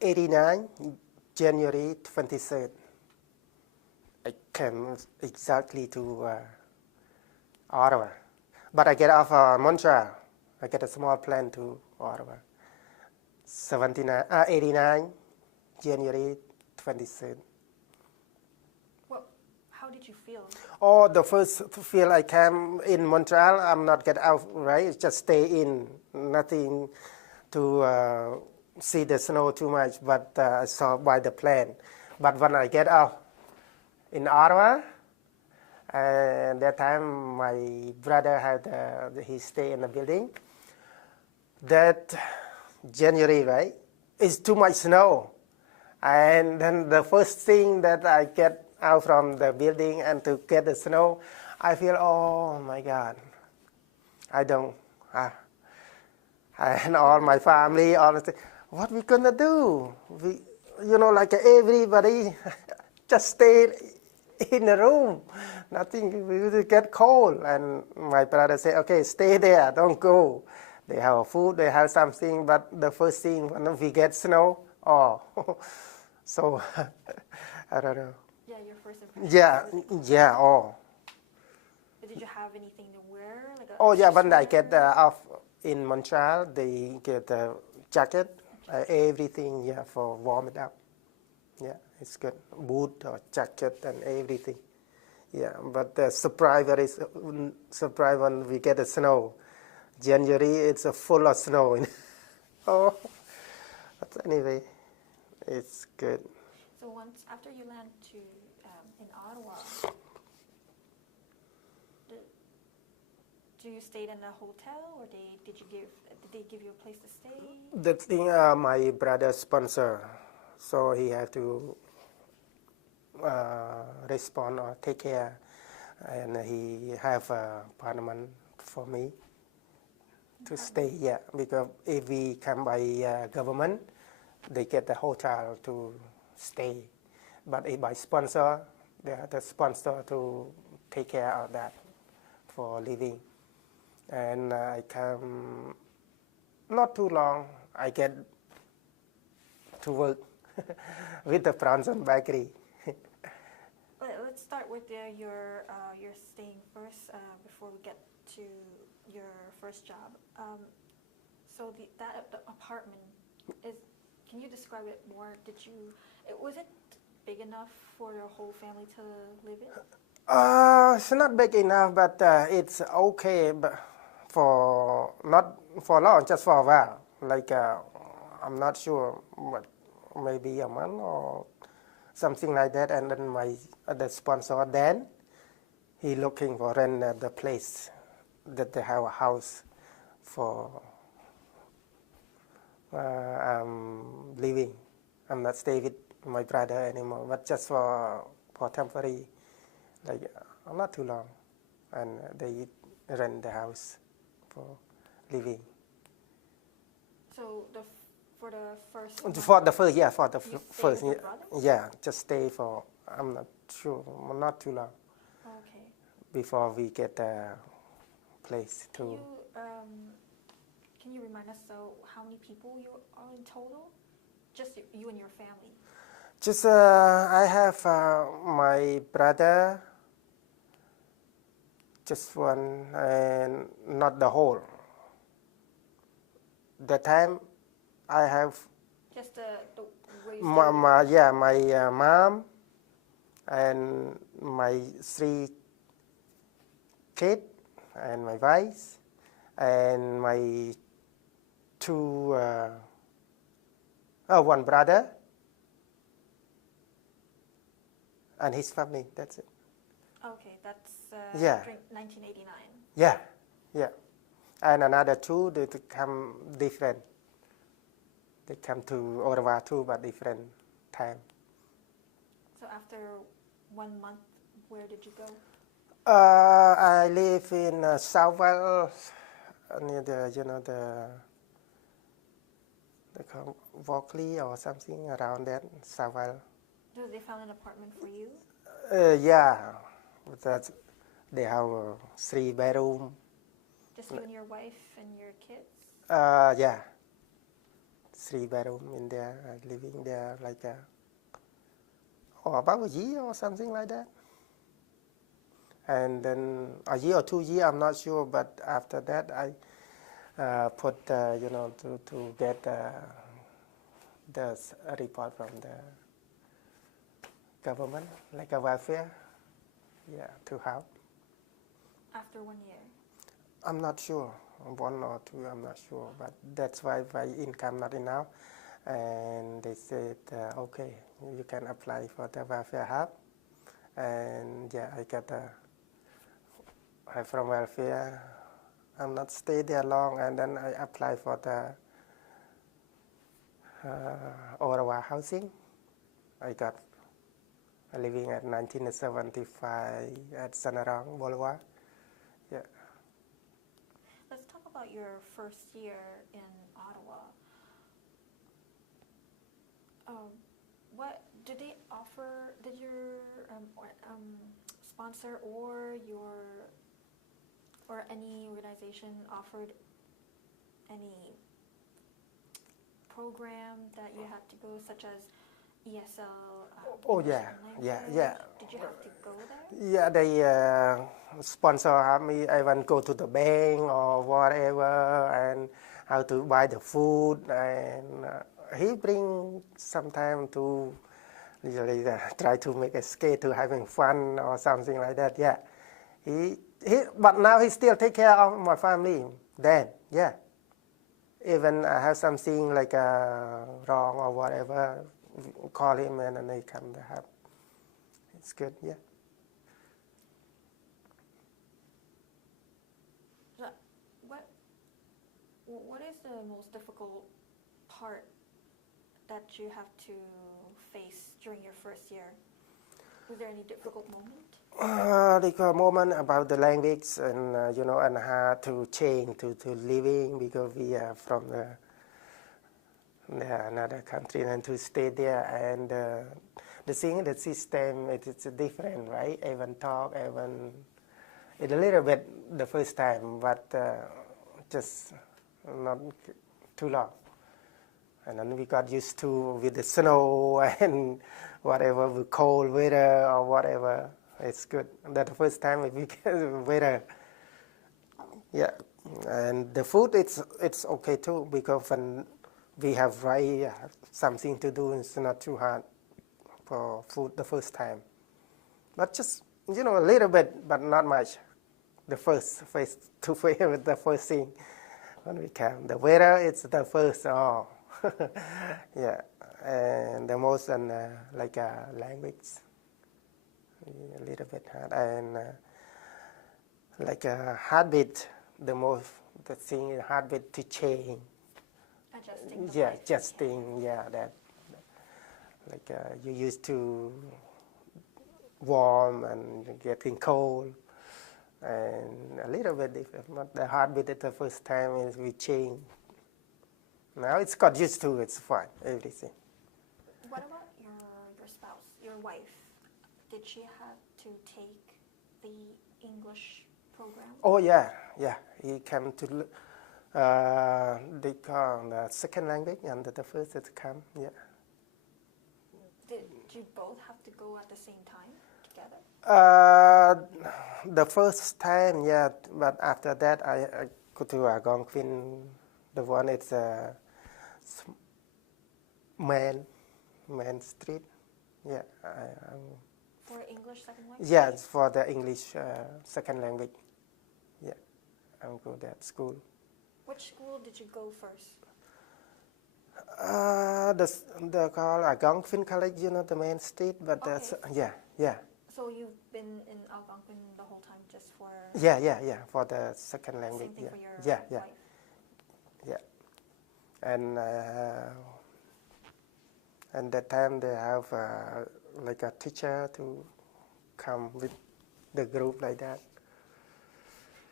89, January 23rd. I came exactly to Ottawa. But I get off Montreal. I get a small plane to Ottawa. 89, January 23rd. Well, how did you feel? Oh, the first feel I came in Montreal, I'm not get out, right? Just stay in, nothing to see the snow too much, but I saw by the plane. But when I get out in Ottawa, and that time my brother had he stay in the building. That January, right? It's too much snow, and then the first thing that I get out from the building and to get the snow, I feel, oh my God, I don't. And all my family, all the thing, what we gonna do? We, like everybody, just stay in the room. Nothing, we will get cold. And my brother said, okay, stay there, don't go. They have food, they have something, but the first thing when we get snow, so I don't know. Yeah, your first impression. Yeah, But did you have anything to wear? When I get off in Montreal, they get a jacket, everything, for warm it up. Yeah, it's good. Boot or jacket and everything. Yeah, but the surprise when we get the snow. January, it's full of snow. But anyway, it's good. So once after you land in Ottawa, do you stay in a hotel, or did they give you a place to stay? The thing, my brother sponsor, so he had to respond or take care, and he have an apartment for me to stay here, because if we come by government, they get the hotel to stay. But if by sponsor, they have the sponsor to take care of that for living. And I come not too long, I get to work with the Bronson Bakery. Let's start with your staying first before we get to your first job. So the apartment can you describe it more? Was it big enough for your whole family to live in? It's not big enough, but it's okay, but not for long, just for a while. Like I'm not sure, but maybe a month or something like that. And then the sponsor, Dan, he looking for rent the place that they have a house for living. I'm not stay with my brother anymore, but just for temporary, like not too long, and they rent the house for living. So for the first month, For the first, yeah, for the you stay first, with your brother? yeah, just stay for, I'm not sure, not too long, Okay. before we get a place Can to. you can you remind us so how many people you are in total? Just you and your family. Just I have my brother, just one, and not the whole. That time I have Just the where you stay with yeah, my mom and my 3 kids and my wife and my 2 one brother and his family. That's it. Okay, that's Yeah. 1989. Yeah, yeah. And another 2 they come different. They come to Ottawa too, but different time. So after 1 month, where did you go? I live in Southwell, near the they call Walkley or something around that Southwell. So they found an apartment for you? Yeah, that they have a 3-bedroom. Just you and your wife and your kids? Yeah, 3-bedroom in there, living there like about a year or something like that. And then a year or 2 years, I'm not sure. But after that, I put to get the report from the government, like a welfare, yeah, to help. After 1 year? I'm not sure, 1 or 2, I'm not sure. But that's why my income not enough, and they said, okay, you can apply for the welfare help, and yeah, I got from welfare. I'm not stay there long, and then I apply for the Ottawa housing. I got living at 1975 at Sanarang Boulevard. Yeah. Let's talk about your first year in Ottawa. What did they offer? Did your sponsor or any organization offered any program that you had to go, such as ESL? Oh English yeah, and yeah, language? yeah. Did you have to go there? Yeah, they sponsor me. I want to go to the bank or whatever, and how to buy the food. And he bring some time to usually try to make a skate to having fun or something like that. Yeah, but now he still take care of my family. Then yeah, even I have something like wrong or whatever, call him and then he come to help. It's good. Yeah. So what is the most difficult part that you have to face during your first year? Was there any difficult moment? The moment about the language and and how to change to living, because we are from another country and to stay there, and the thing, the system, it's different, right? Even talk, even it's a little bit the first time, but just not too long. And then we got used to with the snow and whatever, with cold weather or whatever. It's good. That's the first time we get weather. Yeah, and the food, it's okay too, because when we have something to do, it's not too hard for food the first time. But just a little bit, but not much. The first to with the first thing when we come. The weather, it's the first. Oh, yeah, and the most like language, a little bit hard, and like a heartbeat, the thing is heartbeat to change. Adjusting the Yeah, life. adjusting, yeah, that. Like you used to warm and getting cold, and a little bit different. But the heartbeat at the first time is we change. Now it's got used to. It's fine. Everything. What about your spouse, your wife? Did she have to take the English program? Oh yeah, yeah. He came to. They call the second language, and the first is come. Yeah. Did you both have to go at the same time together? The first time, yeah, but after that, I go to Algonquin. The one it's Man Street. Yeah, For English second language? yeah, it's for the English second language. Yeah, I'll go that school. Which school did you go first? The call Algonquin College, the Main Street, but Okay. yeah. So you've been in Algonquin the whole time just for... Yeah, for the second language. Same thing for your yeah, wife? yeah. And that time they have like a teacher to come with the group like that.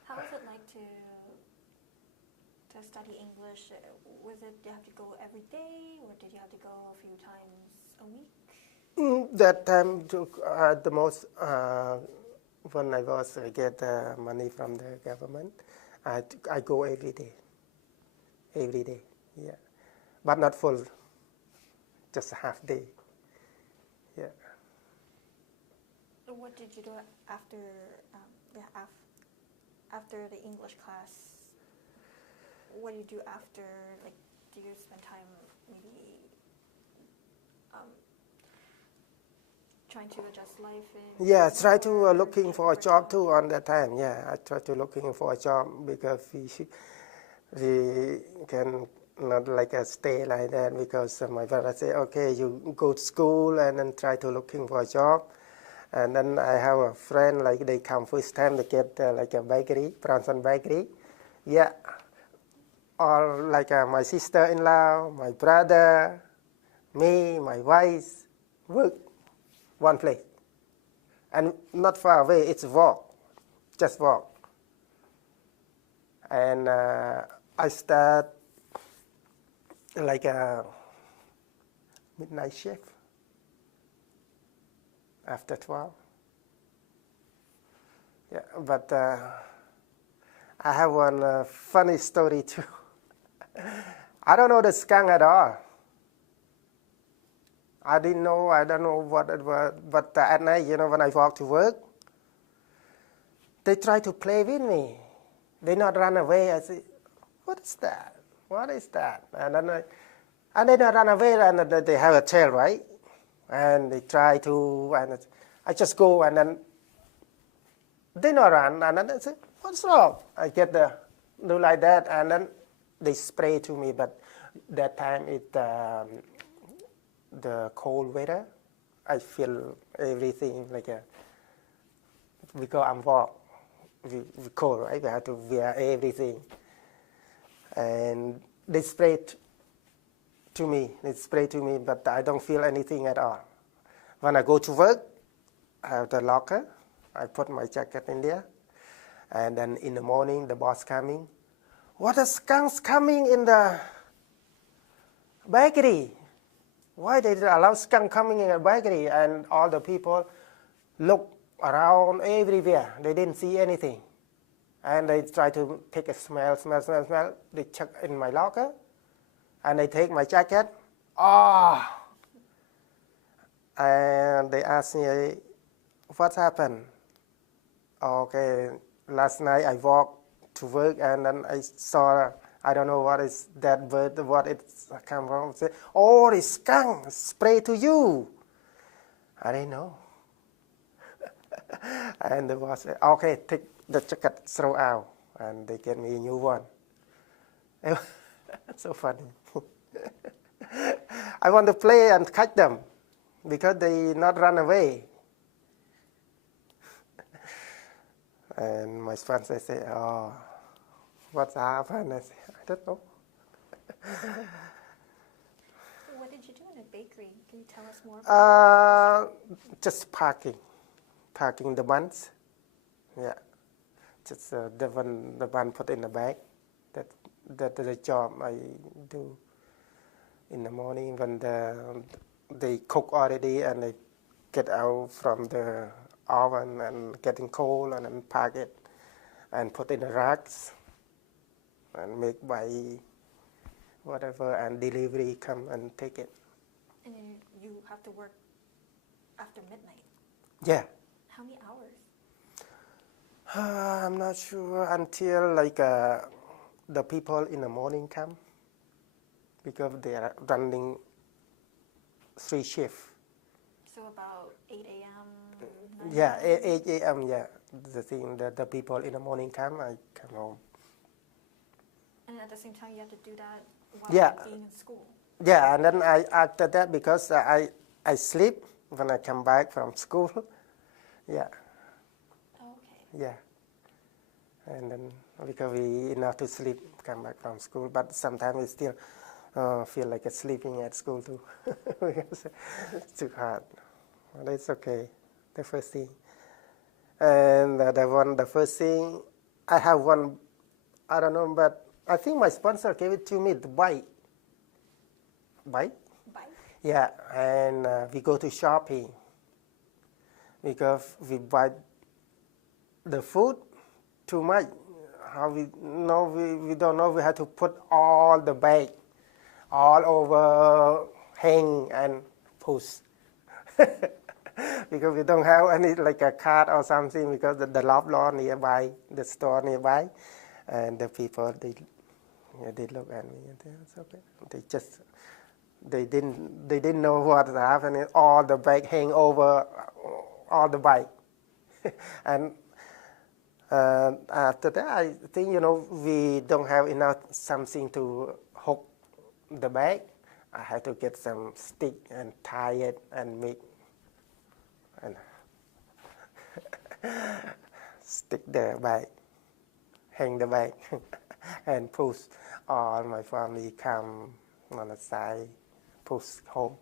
How was it like to study English? Was it, did you have to go every day, or did you have to go a few times a week? That time the most when I was get money from the government, I go every day, yeah, but not full, just a half day, yeah. What did you do after after the English class? What do you do after? Like, do you spend time maybe trying to adjust life in? Yeah, try to or looking for a job too on that time. Yeah, I try to looking for a job because we can not like stay like that because my brother say, okay, you go to school and then try to looking for a job. And then I have a friend, like they come first time, they get like a bakery, Bronson Bakery. Yeah, or like my sister-in-law, my brother, me, my wife, work one place. And not far away, it's walk, just walk. And I start like a midnight shift after 12. Yeah, but I have one funny story too. I don't know the skunk at all. I don't know what it was, but at night, when I walk to work, they try to play with me. They not run away. I say, what is that? What is that? And they not run away, and they have a tail, right? And they try to, and I just go, and then they not run, and then I say, what's wrong? I get do like that, and then they spray to me, but that time the cold weather, I feel everything like because I'm warm, we cold, right? We have to wear everything, and they spray to me. They spray to me, but I don't feel anything at all. When I go to work, I have the locker. I put my jacket in there, and then in the morning, the boss coming. What are skunks coming in the bakery? Why they allow skunk coming in the bakery? And all the people look around everywhere. They didn't see anything. And they try to take a smell. They check in my locker, and they take my jacket. And they ask me, what happened? Okay, last night I walked to work, and then I saw, I don't know what is that bird, what it's come from. Say, oh, the skunk spray to you. I didn't know. And the boss said, okay, take the jacket, throw out. And they get me a new one. So funny. I want to play and catch them because they not run away. And my sponsor say, "Oh, what's happened?" I say, "I don't know." What did you do in a bakery? Can you tell us more about Just packing the buns. Yeah, just the bun put in the bag. That that's the job I do in the morning when they cook already and they get out from the oven and getting cold and then pack it and put in the racks and make by whatever and delivery come and take it. And then you have to work after midnight. Yeah. How many hours? I'm not sure until like the people in the morning come because they are running 3 shifts. So about 8 a.m., 9 Yeah, a.m.? 8 a.m. Yeah, the thing that the people in the morning come, I come home. And at the same time, you have to do that while Yeah. being in school. Yeah, and then after that because I sleep when I come back from school. Yeah, Okay. yeah, and then because we enough to sleep, come back from school, but sometimes we still feel like sleeping at school too because it's too hard. But it's okay. The first thing, and the first thing, I have one. I don't know, but I think my sponsor gave it to me. The bike. Bike? Yeah, and we go to shopping because we buy the food too much. How we know we don't know we have to put all the bag all over hang and push because we don't have any like a cart or something because the Loblaw nearby, the store nearby, and the people they look at me and they, it's okay. They didn't know what happened. All the bag hang over all the bike, and after that, I think we don't have enough something to hook the bag. I had to get some stick and tie it and make and stick the bag, hang the bag, and push. All my family come on the side, push home.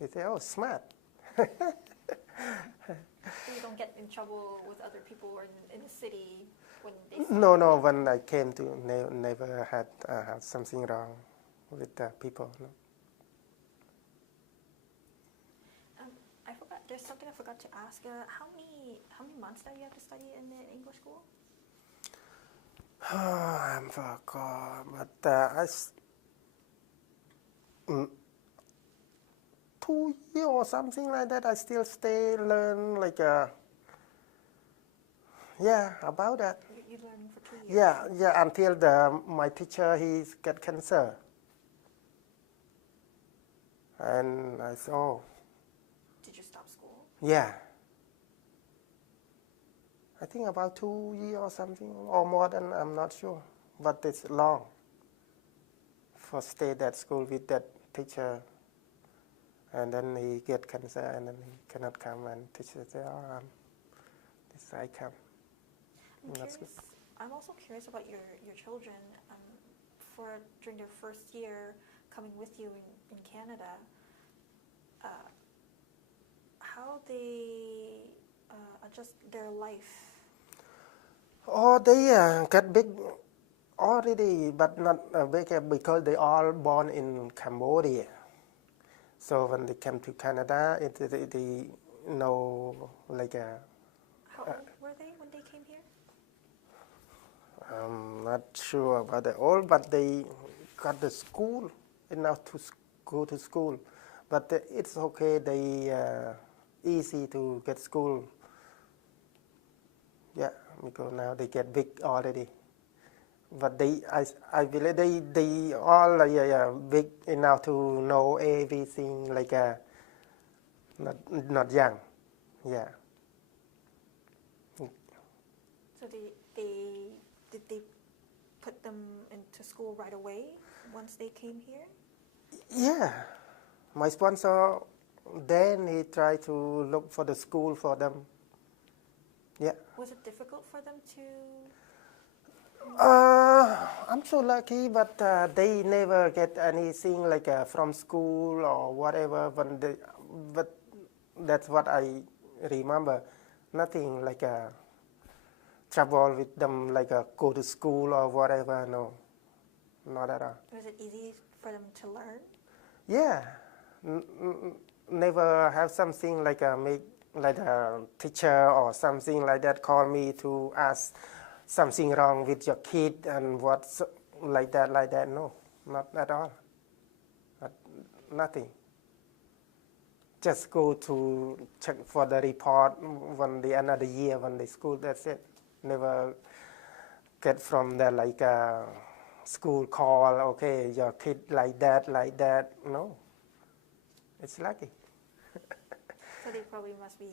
They say, "Oh, smart." So you don't get in trouble with other people or in the city when they see No, you? no. When I came to, never had something wrong with the people. No. I forgot. There's something I forgot to ask. How many months that you have to study in the English school? I forgot, but 2 years or something like that. I still stay learn like yeah, about that. You learning for 2 years? Yeah, until my teacher he get cancer, and I said, oh, Did you stop school? yeah. I think about 2 years or something, or more than, I'm not sure, but it's long for stay that school with that teacher, and then he get cancer, and then he cannot come, and teacher say, oh, this I come. I'm also curious about your children. For during their first year coming with you in Canada, how they adjust their life. Oh, they get big already, but not big because they all born in Cambodia. So when they came to Canada, they know like a. How old were they when they came here? I'm not sure about the old, but they got the school enough to go to school. But it's okay. They easy to get school. Yeah, because now they get big already. But I believe they all big enough to know everything like not young. Yeah. So did they put them into school right away once they came here? Yeah. My sponsor, then he tried to look for the school for them. Yeah. Was it difficult for them to? I'm so lucky, but they never get anything like from school or whatever. But that's what I remember. Nothing like trouble with them, like go to school or whatever. No, not at all. Was it easy for them to learn? Yeah, never have something like make like a teacher or something like that call me to ask something wrong with your kid and what's like that. No, not at all. Not, nothing. Just go to check for the report when the end of the year when they school. That's it. Never get from the like school call. Okay, your kid like that. No, it's lucky. So they probably must be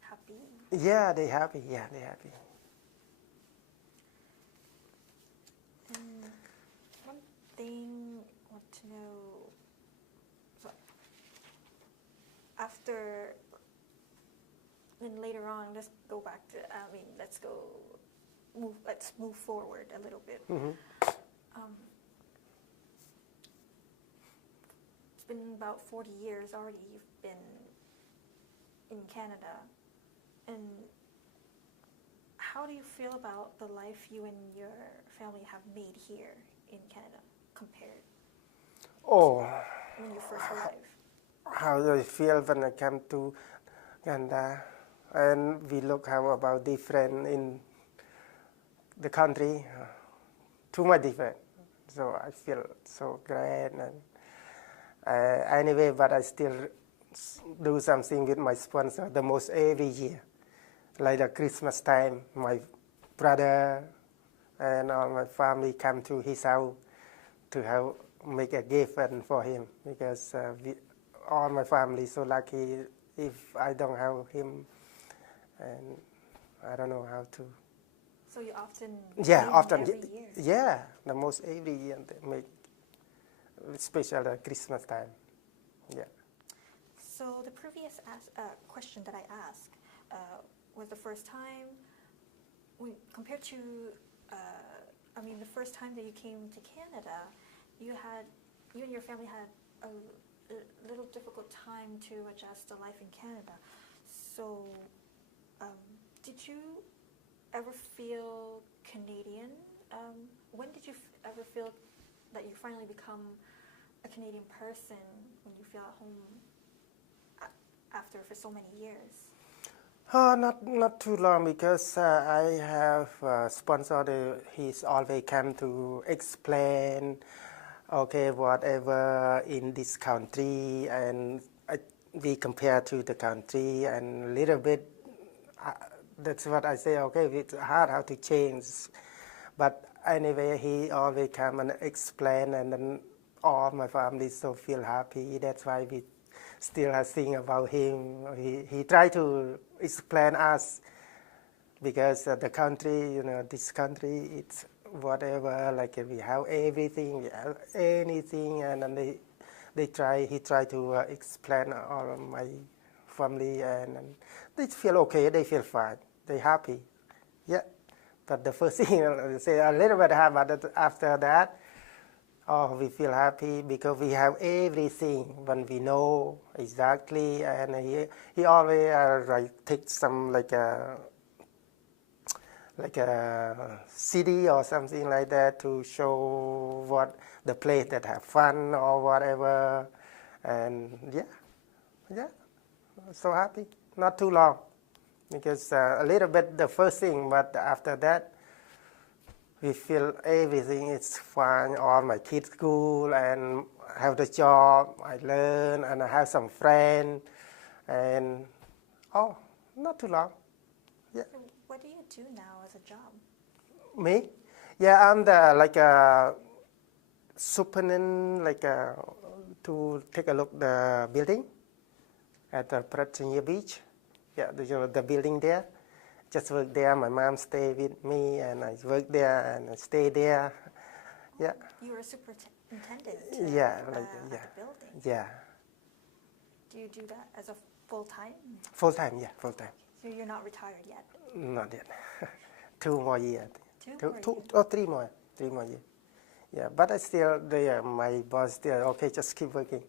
happy. Yeah, they happy. Yeah, they happy. And one thing I want to know, so after, then later on, let's go back to, let's move forward a little bit. Mm-hmm. It's been about 40 years already you've been in Canada. And how do you feel about the life you and your family have made here in Canada compared Oh, to when you first arrived? how do I feel when I come to Canada? And we look how about different in the country, too much different. So I feel so great. And anyway, but I still do something with my sponsor the most every year. Like the Christmas time, my brother and all my family come to his house to help make a gift and for him because all my family so lucky. If I don't have him, and I don't know how to. So you often Often every year? Yeah, the most every year they make, especially at Christmas time. Yeah. So the previous question that I asked was the first time, compared to, the first time that you came to Canada, you and your family had a little difficult time to adjust to life in Canada. So did you ever feel Canadian? When did you ever feel that you finally become a Canadian person when you feel at home after for so many years? Not too long because I have sponsored. He's always come to explain, okay, whatever in this country, and we compare to the country and little bit. That's what I say. Okay, it's hard how to change, but anyway, he always come and explain, and then all my family so feel happy. That's why we still think about him. He tried to explain us because the country, this country, it's whatever, like we have everything, we have anything, and then he tried to explain all of my family, and they feel okay, they feel fine, they happy. Yeah, but the first thing, say a little bit hard, but after that, oh, we feel happy because we have everything when we know exactly, and he always take some like a CD or something like that to show what the place that have fun or whatever, and yeah, so happy. Not too long because a little bit the first thing, but after that we feel everything is fine. All my kids school and have the job. I learn and I have some friends, and not too long. Yeah. So what do you do now as a job? Me? Yeah, I'm the like a superintendent, like to take a look the building at the Virginia Beach. Yeah, the building there. Just work there. My mom stay with me, and I work there and I stay there. Yeah. You were a superintendent. Yeah, at the building. Yeah. Do you do that as a full time? Full time, yeah, full time. So you're not retired yet? Not yet. 2 more years. Two more years. Or 3 more years. Yeah, but I still there. My boss still okay. Just keep working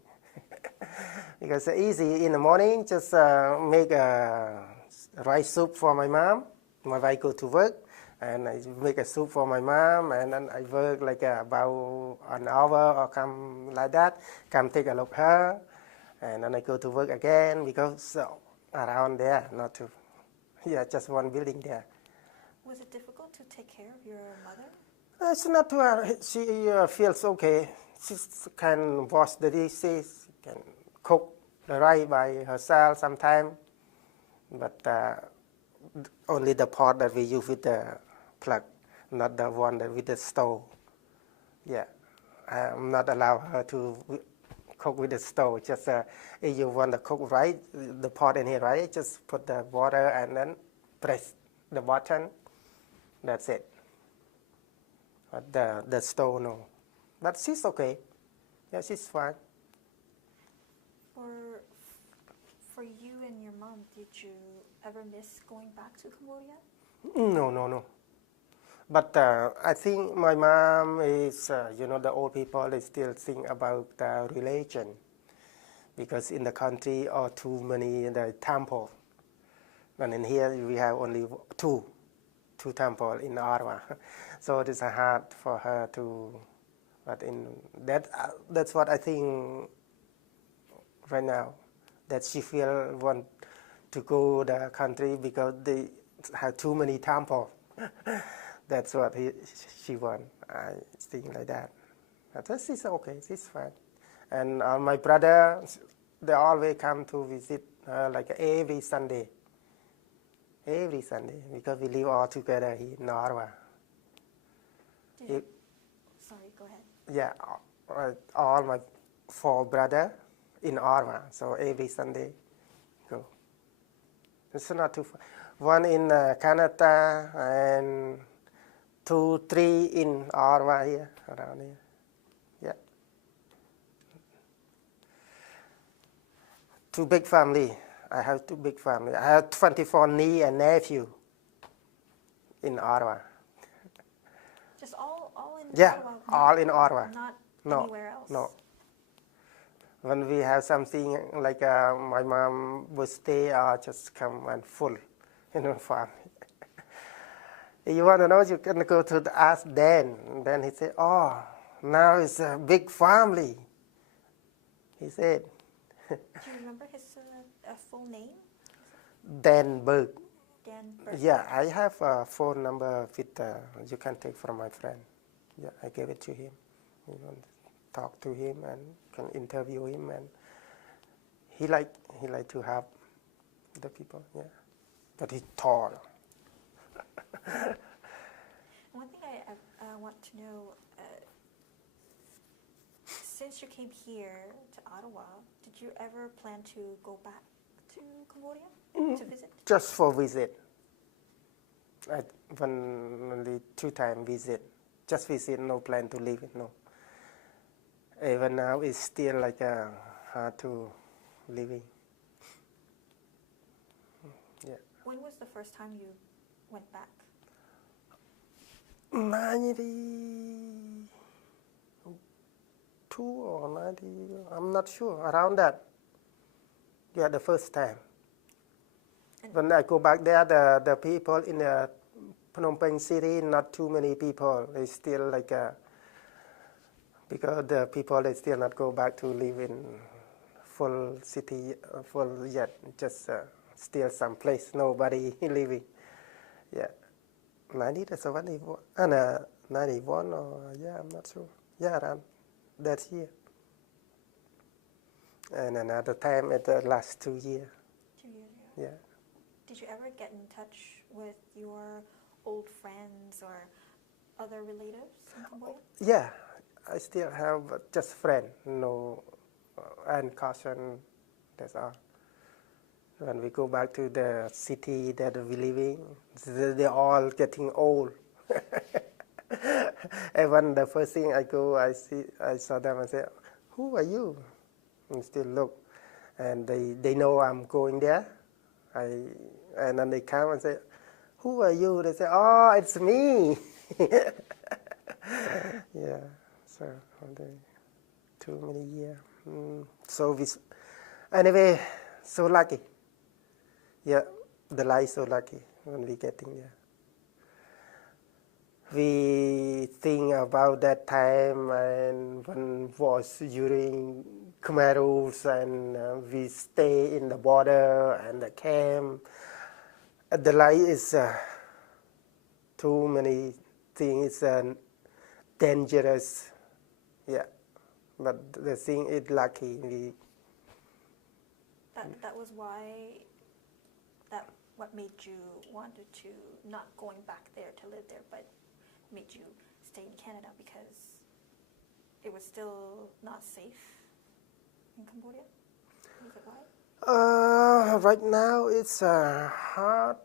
because it's easy in the morning. Just make a rice soup for my mom. My wife go to work, and I make a soup for my mom, and then I work like about an hour or come like that. Come take a look her, and then I go to work again because around there, not to. Yeah, just one building there. Was it difficult to take care of your mother? It's not too hard. She feels okay. She can wash the dishes, can cook the rice by herself sometimes, but only the pot that we use with the plug, not the one that with the stove. Yeah, I'm not allow her to cook with the stove. Just if you want to cook rice, the pot in here, right? Just put the water and then press the button. That's it. But the stove, no. But she's okay. Yeah, she's fine. For you and your mom, did you ever miss going back to Cambodia? No. But I think my mom is, the old people, they still think about the religion. Because in the country are too many the temple. And in here we have only two temples in Arwa. So it is hard for her to, but in that's what I think right now, that she feel want to go the country because they have too many temples. That's what she want. I think like that. But she's okay. She's fine. And my brother, they always come to visit like every Sunday. Every Sunday, because we live all together here in Arwa. Sorry, go ahead. Yeah, all my 4 brothers in Arwa, so every Sunday go. It's not too far. One in Canada and 2, 3 in Arwa here, around here. Yeah. 2 big family. I have 2 big family. I have 24 niece and nephew in Arwa. Just all in Yeah, Ottawa? all in Arwa. Not No, anywhere else? no. When we have something like my mom would stay, just come and full, farm. If you want to know, you can go to ask Dan. Then he said, "Oh, now it's a big family." He said. Do you remember his full name? Dan Berg. Dan Berg. Yeah, I have a phone number with you can take from my friend. Yeah, I gave it to him. You want to talk to him and can interview him, and he like to have the people. Yeah, but he's tall. One thing I want to know, since you came here to Ottawa, did you ever plan to go back to Cambodia to visit? Just for visit. Only 2 times visit. Just visit, no plan to live it, no. Even now it's still like hard to living. Yeah. When was the first time you went back? 92 or 90, I'm not sure, around that. Yeah, the first time. When I go back there, the people in the Phnom Penh city, not too many people. They still like, because the people, they still not go back to live in full city, full yet, just still some place, nobody living. Yeah. 90 to 71, 91 or, yeah, I'm not sure. Yeah, around that year. And another time at the last 2 years. 2 years ago. Yeah. Did you ever get in touch with your old friends or other relatives in Cambodia? Yeah, I still have just friend, no, and cousin, that's all. When we go back to the city that we live in, they're all getting old. And when the first thing I go, I saw them and say, "Who are you?" And still look, and they know I'm going there. And then they come and say, who are you? They say, oh, it's me. Yeah, so too many years. So anyway, so lucky. Yeah, the life so lucky when we getting there. We think about that time and when was during Khmer rules and we stay in the border and the camp. The life is too many things. It's dangerous. Yeah, but the thing is lucky. That was why, that what made you wanted to not going back there to live there, but made you stay in Canada because it was still not safe in Cambodia? Is it why? Right now it's hard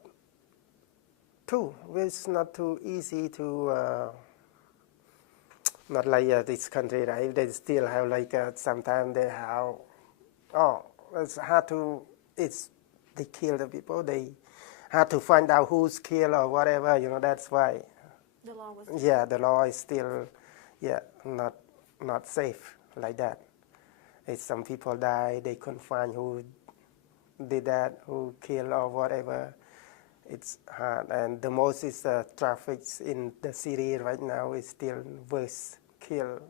too. It's not too easy to. Not like this country, right? They still have like sometimes they have. Oh, it's hard to. It's they kill the people. They hard to find out who's killed or whatever. That's why. The law was. Yeah, the law is still, not safe like that. If some people die, they couldn't find who did that, who killed or whatever. It's hard, and the most is traffic in the city right now is still worse. Kill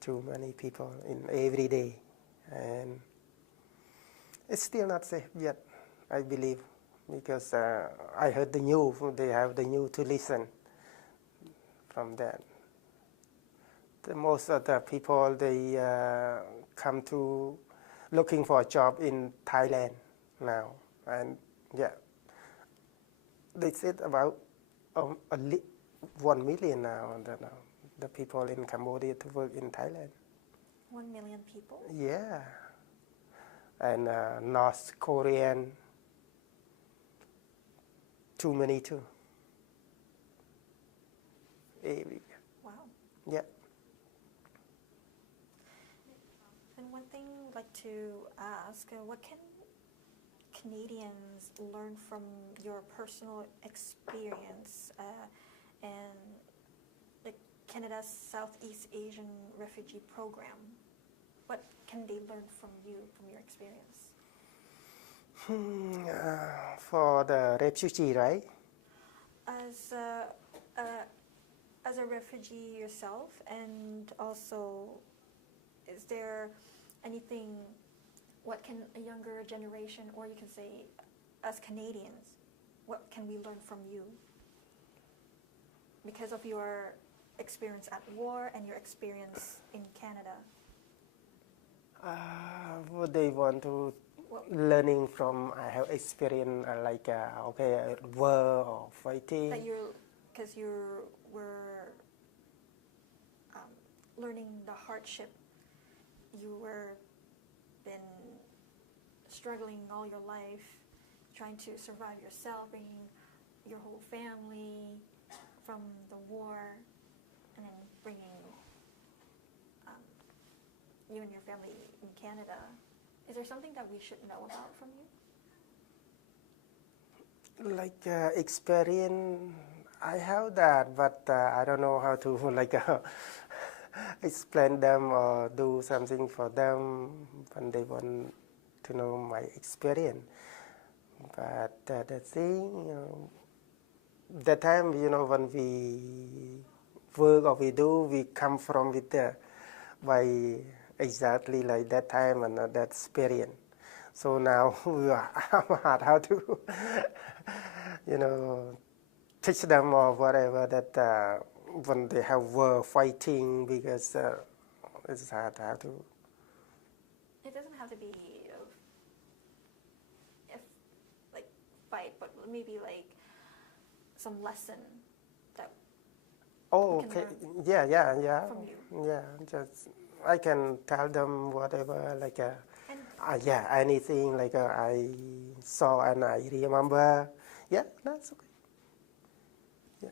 too many people in every day, and it's still not safe yet, I believe, because I heard the news. They have the news to listen from that. Most of the people they come to looking for a job in Thailand now, and yeah. They said about 1 million now, the people in Cambodia to work in Thailand. 1 million people? Yeah. And North Korean, too many too. Wow. Yeah. And one thing I'd like to ask, what can Canadians learn from your personal experience and the Canada's Southeast Asian Refugee Program? What can they learn from you, from your experience? For the refugee, right? As a refugee yourself, and also, is there anything, what can a younger generation, or you can say as Canadians, what can we learn from you because of your experience at war and your experience in Canada? What they want to learning from, I have experience war or fighting. That because you were learning the hardship, you were been struggling all your life, trying to survive yourself, bringing your whole family from the war, and then bringing you and your family in Canada. Is there something that we should know about from you? Experience, I have that, but I don't know how to explain them or do something for them when they want to know my experience. But the thing, that time, when we work or we come from with by exactly like that time and that experience. So now we are hard how to, teach them or whatever that when they have war fighting, because it's hard how to. It doesn't have to be fight, but maybe some lesson that. Oh, okay. Yeah. From you. Yeah, just I can tell them whatever, anything I saw and I remember. Yeah, that's okay. Yeah.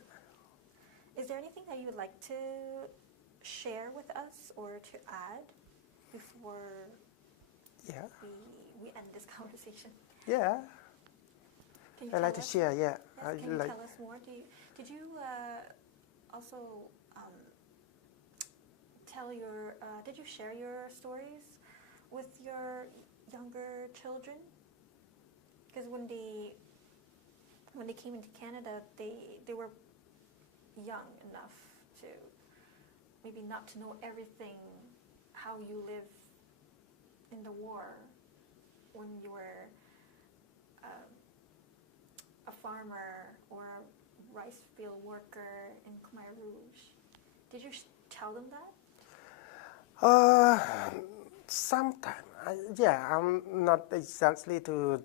Is there anything that you would like to share with us or to add before we end this conversation? Yeah. Can you I tell like to us? share. Yeah, Yes, I can you like. tell us more? Did you also tell your did you share your stories with your younger children? Because when they came into Canada, they were young enough to maybe not to know everything, how you live in the war when you were a farmer or a rice field worker in Khmer Rouge. Did you tell them that? Sometimes, yeah, I'm not exactly to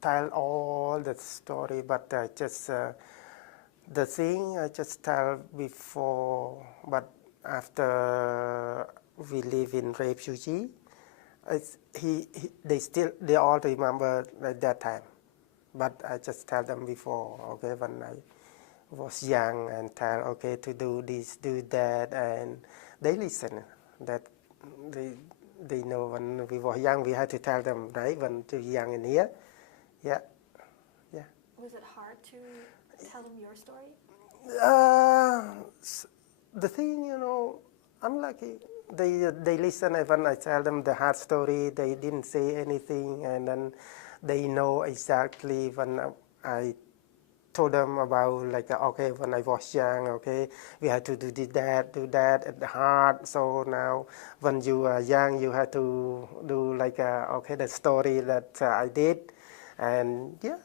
tell all the story, but just the thing I just tell before, but after we live in refugee, they all remember at that time, but I just tell them before, okay, when I was young and tell, okay, to do this, do that, and they listen. That they they know when we were young, we had to tell them, right, when too young in here, yeah, yeah. Was it hard to tell them your story? The thing, I'm lucky. They listen when I tell them the hard story. They didn't say anything, and then they know exactly when I told them about like okay, when I was young, okay, we had to do that at the heart. So now when you are young, you have to do like okay, the story that I did, and yeah,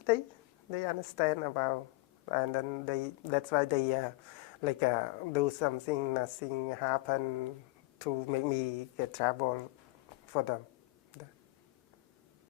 they understand about, and then that's why they like do something, nothing happen to make me get trouble for them.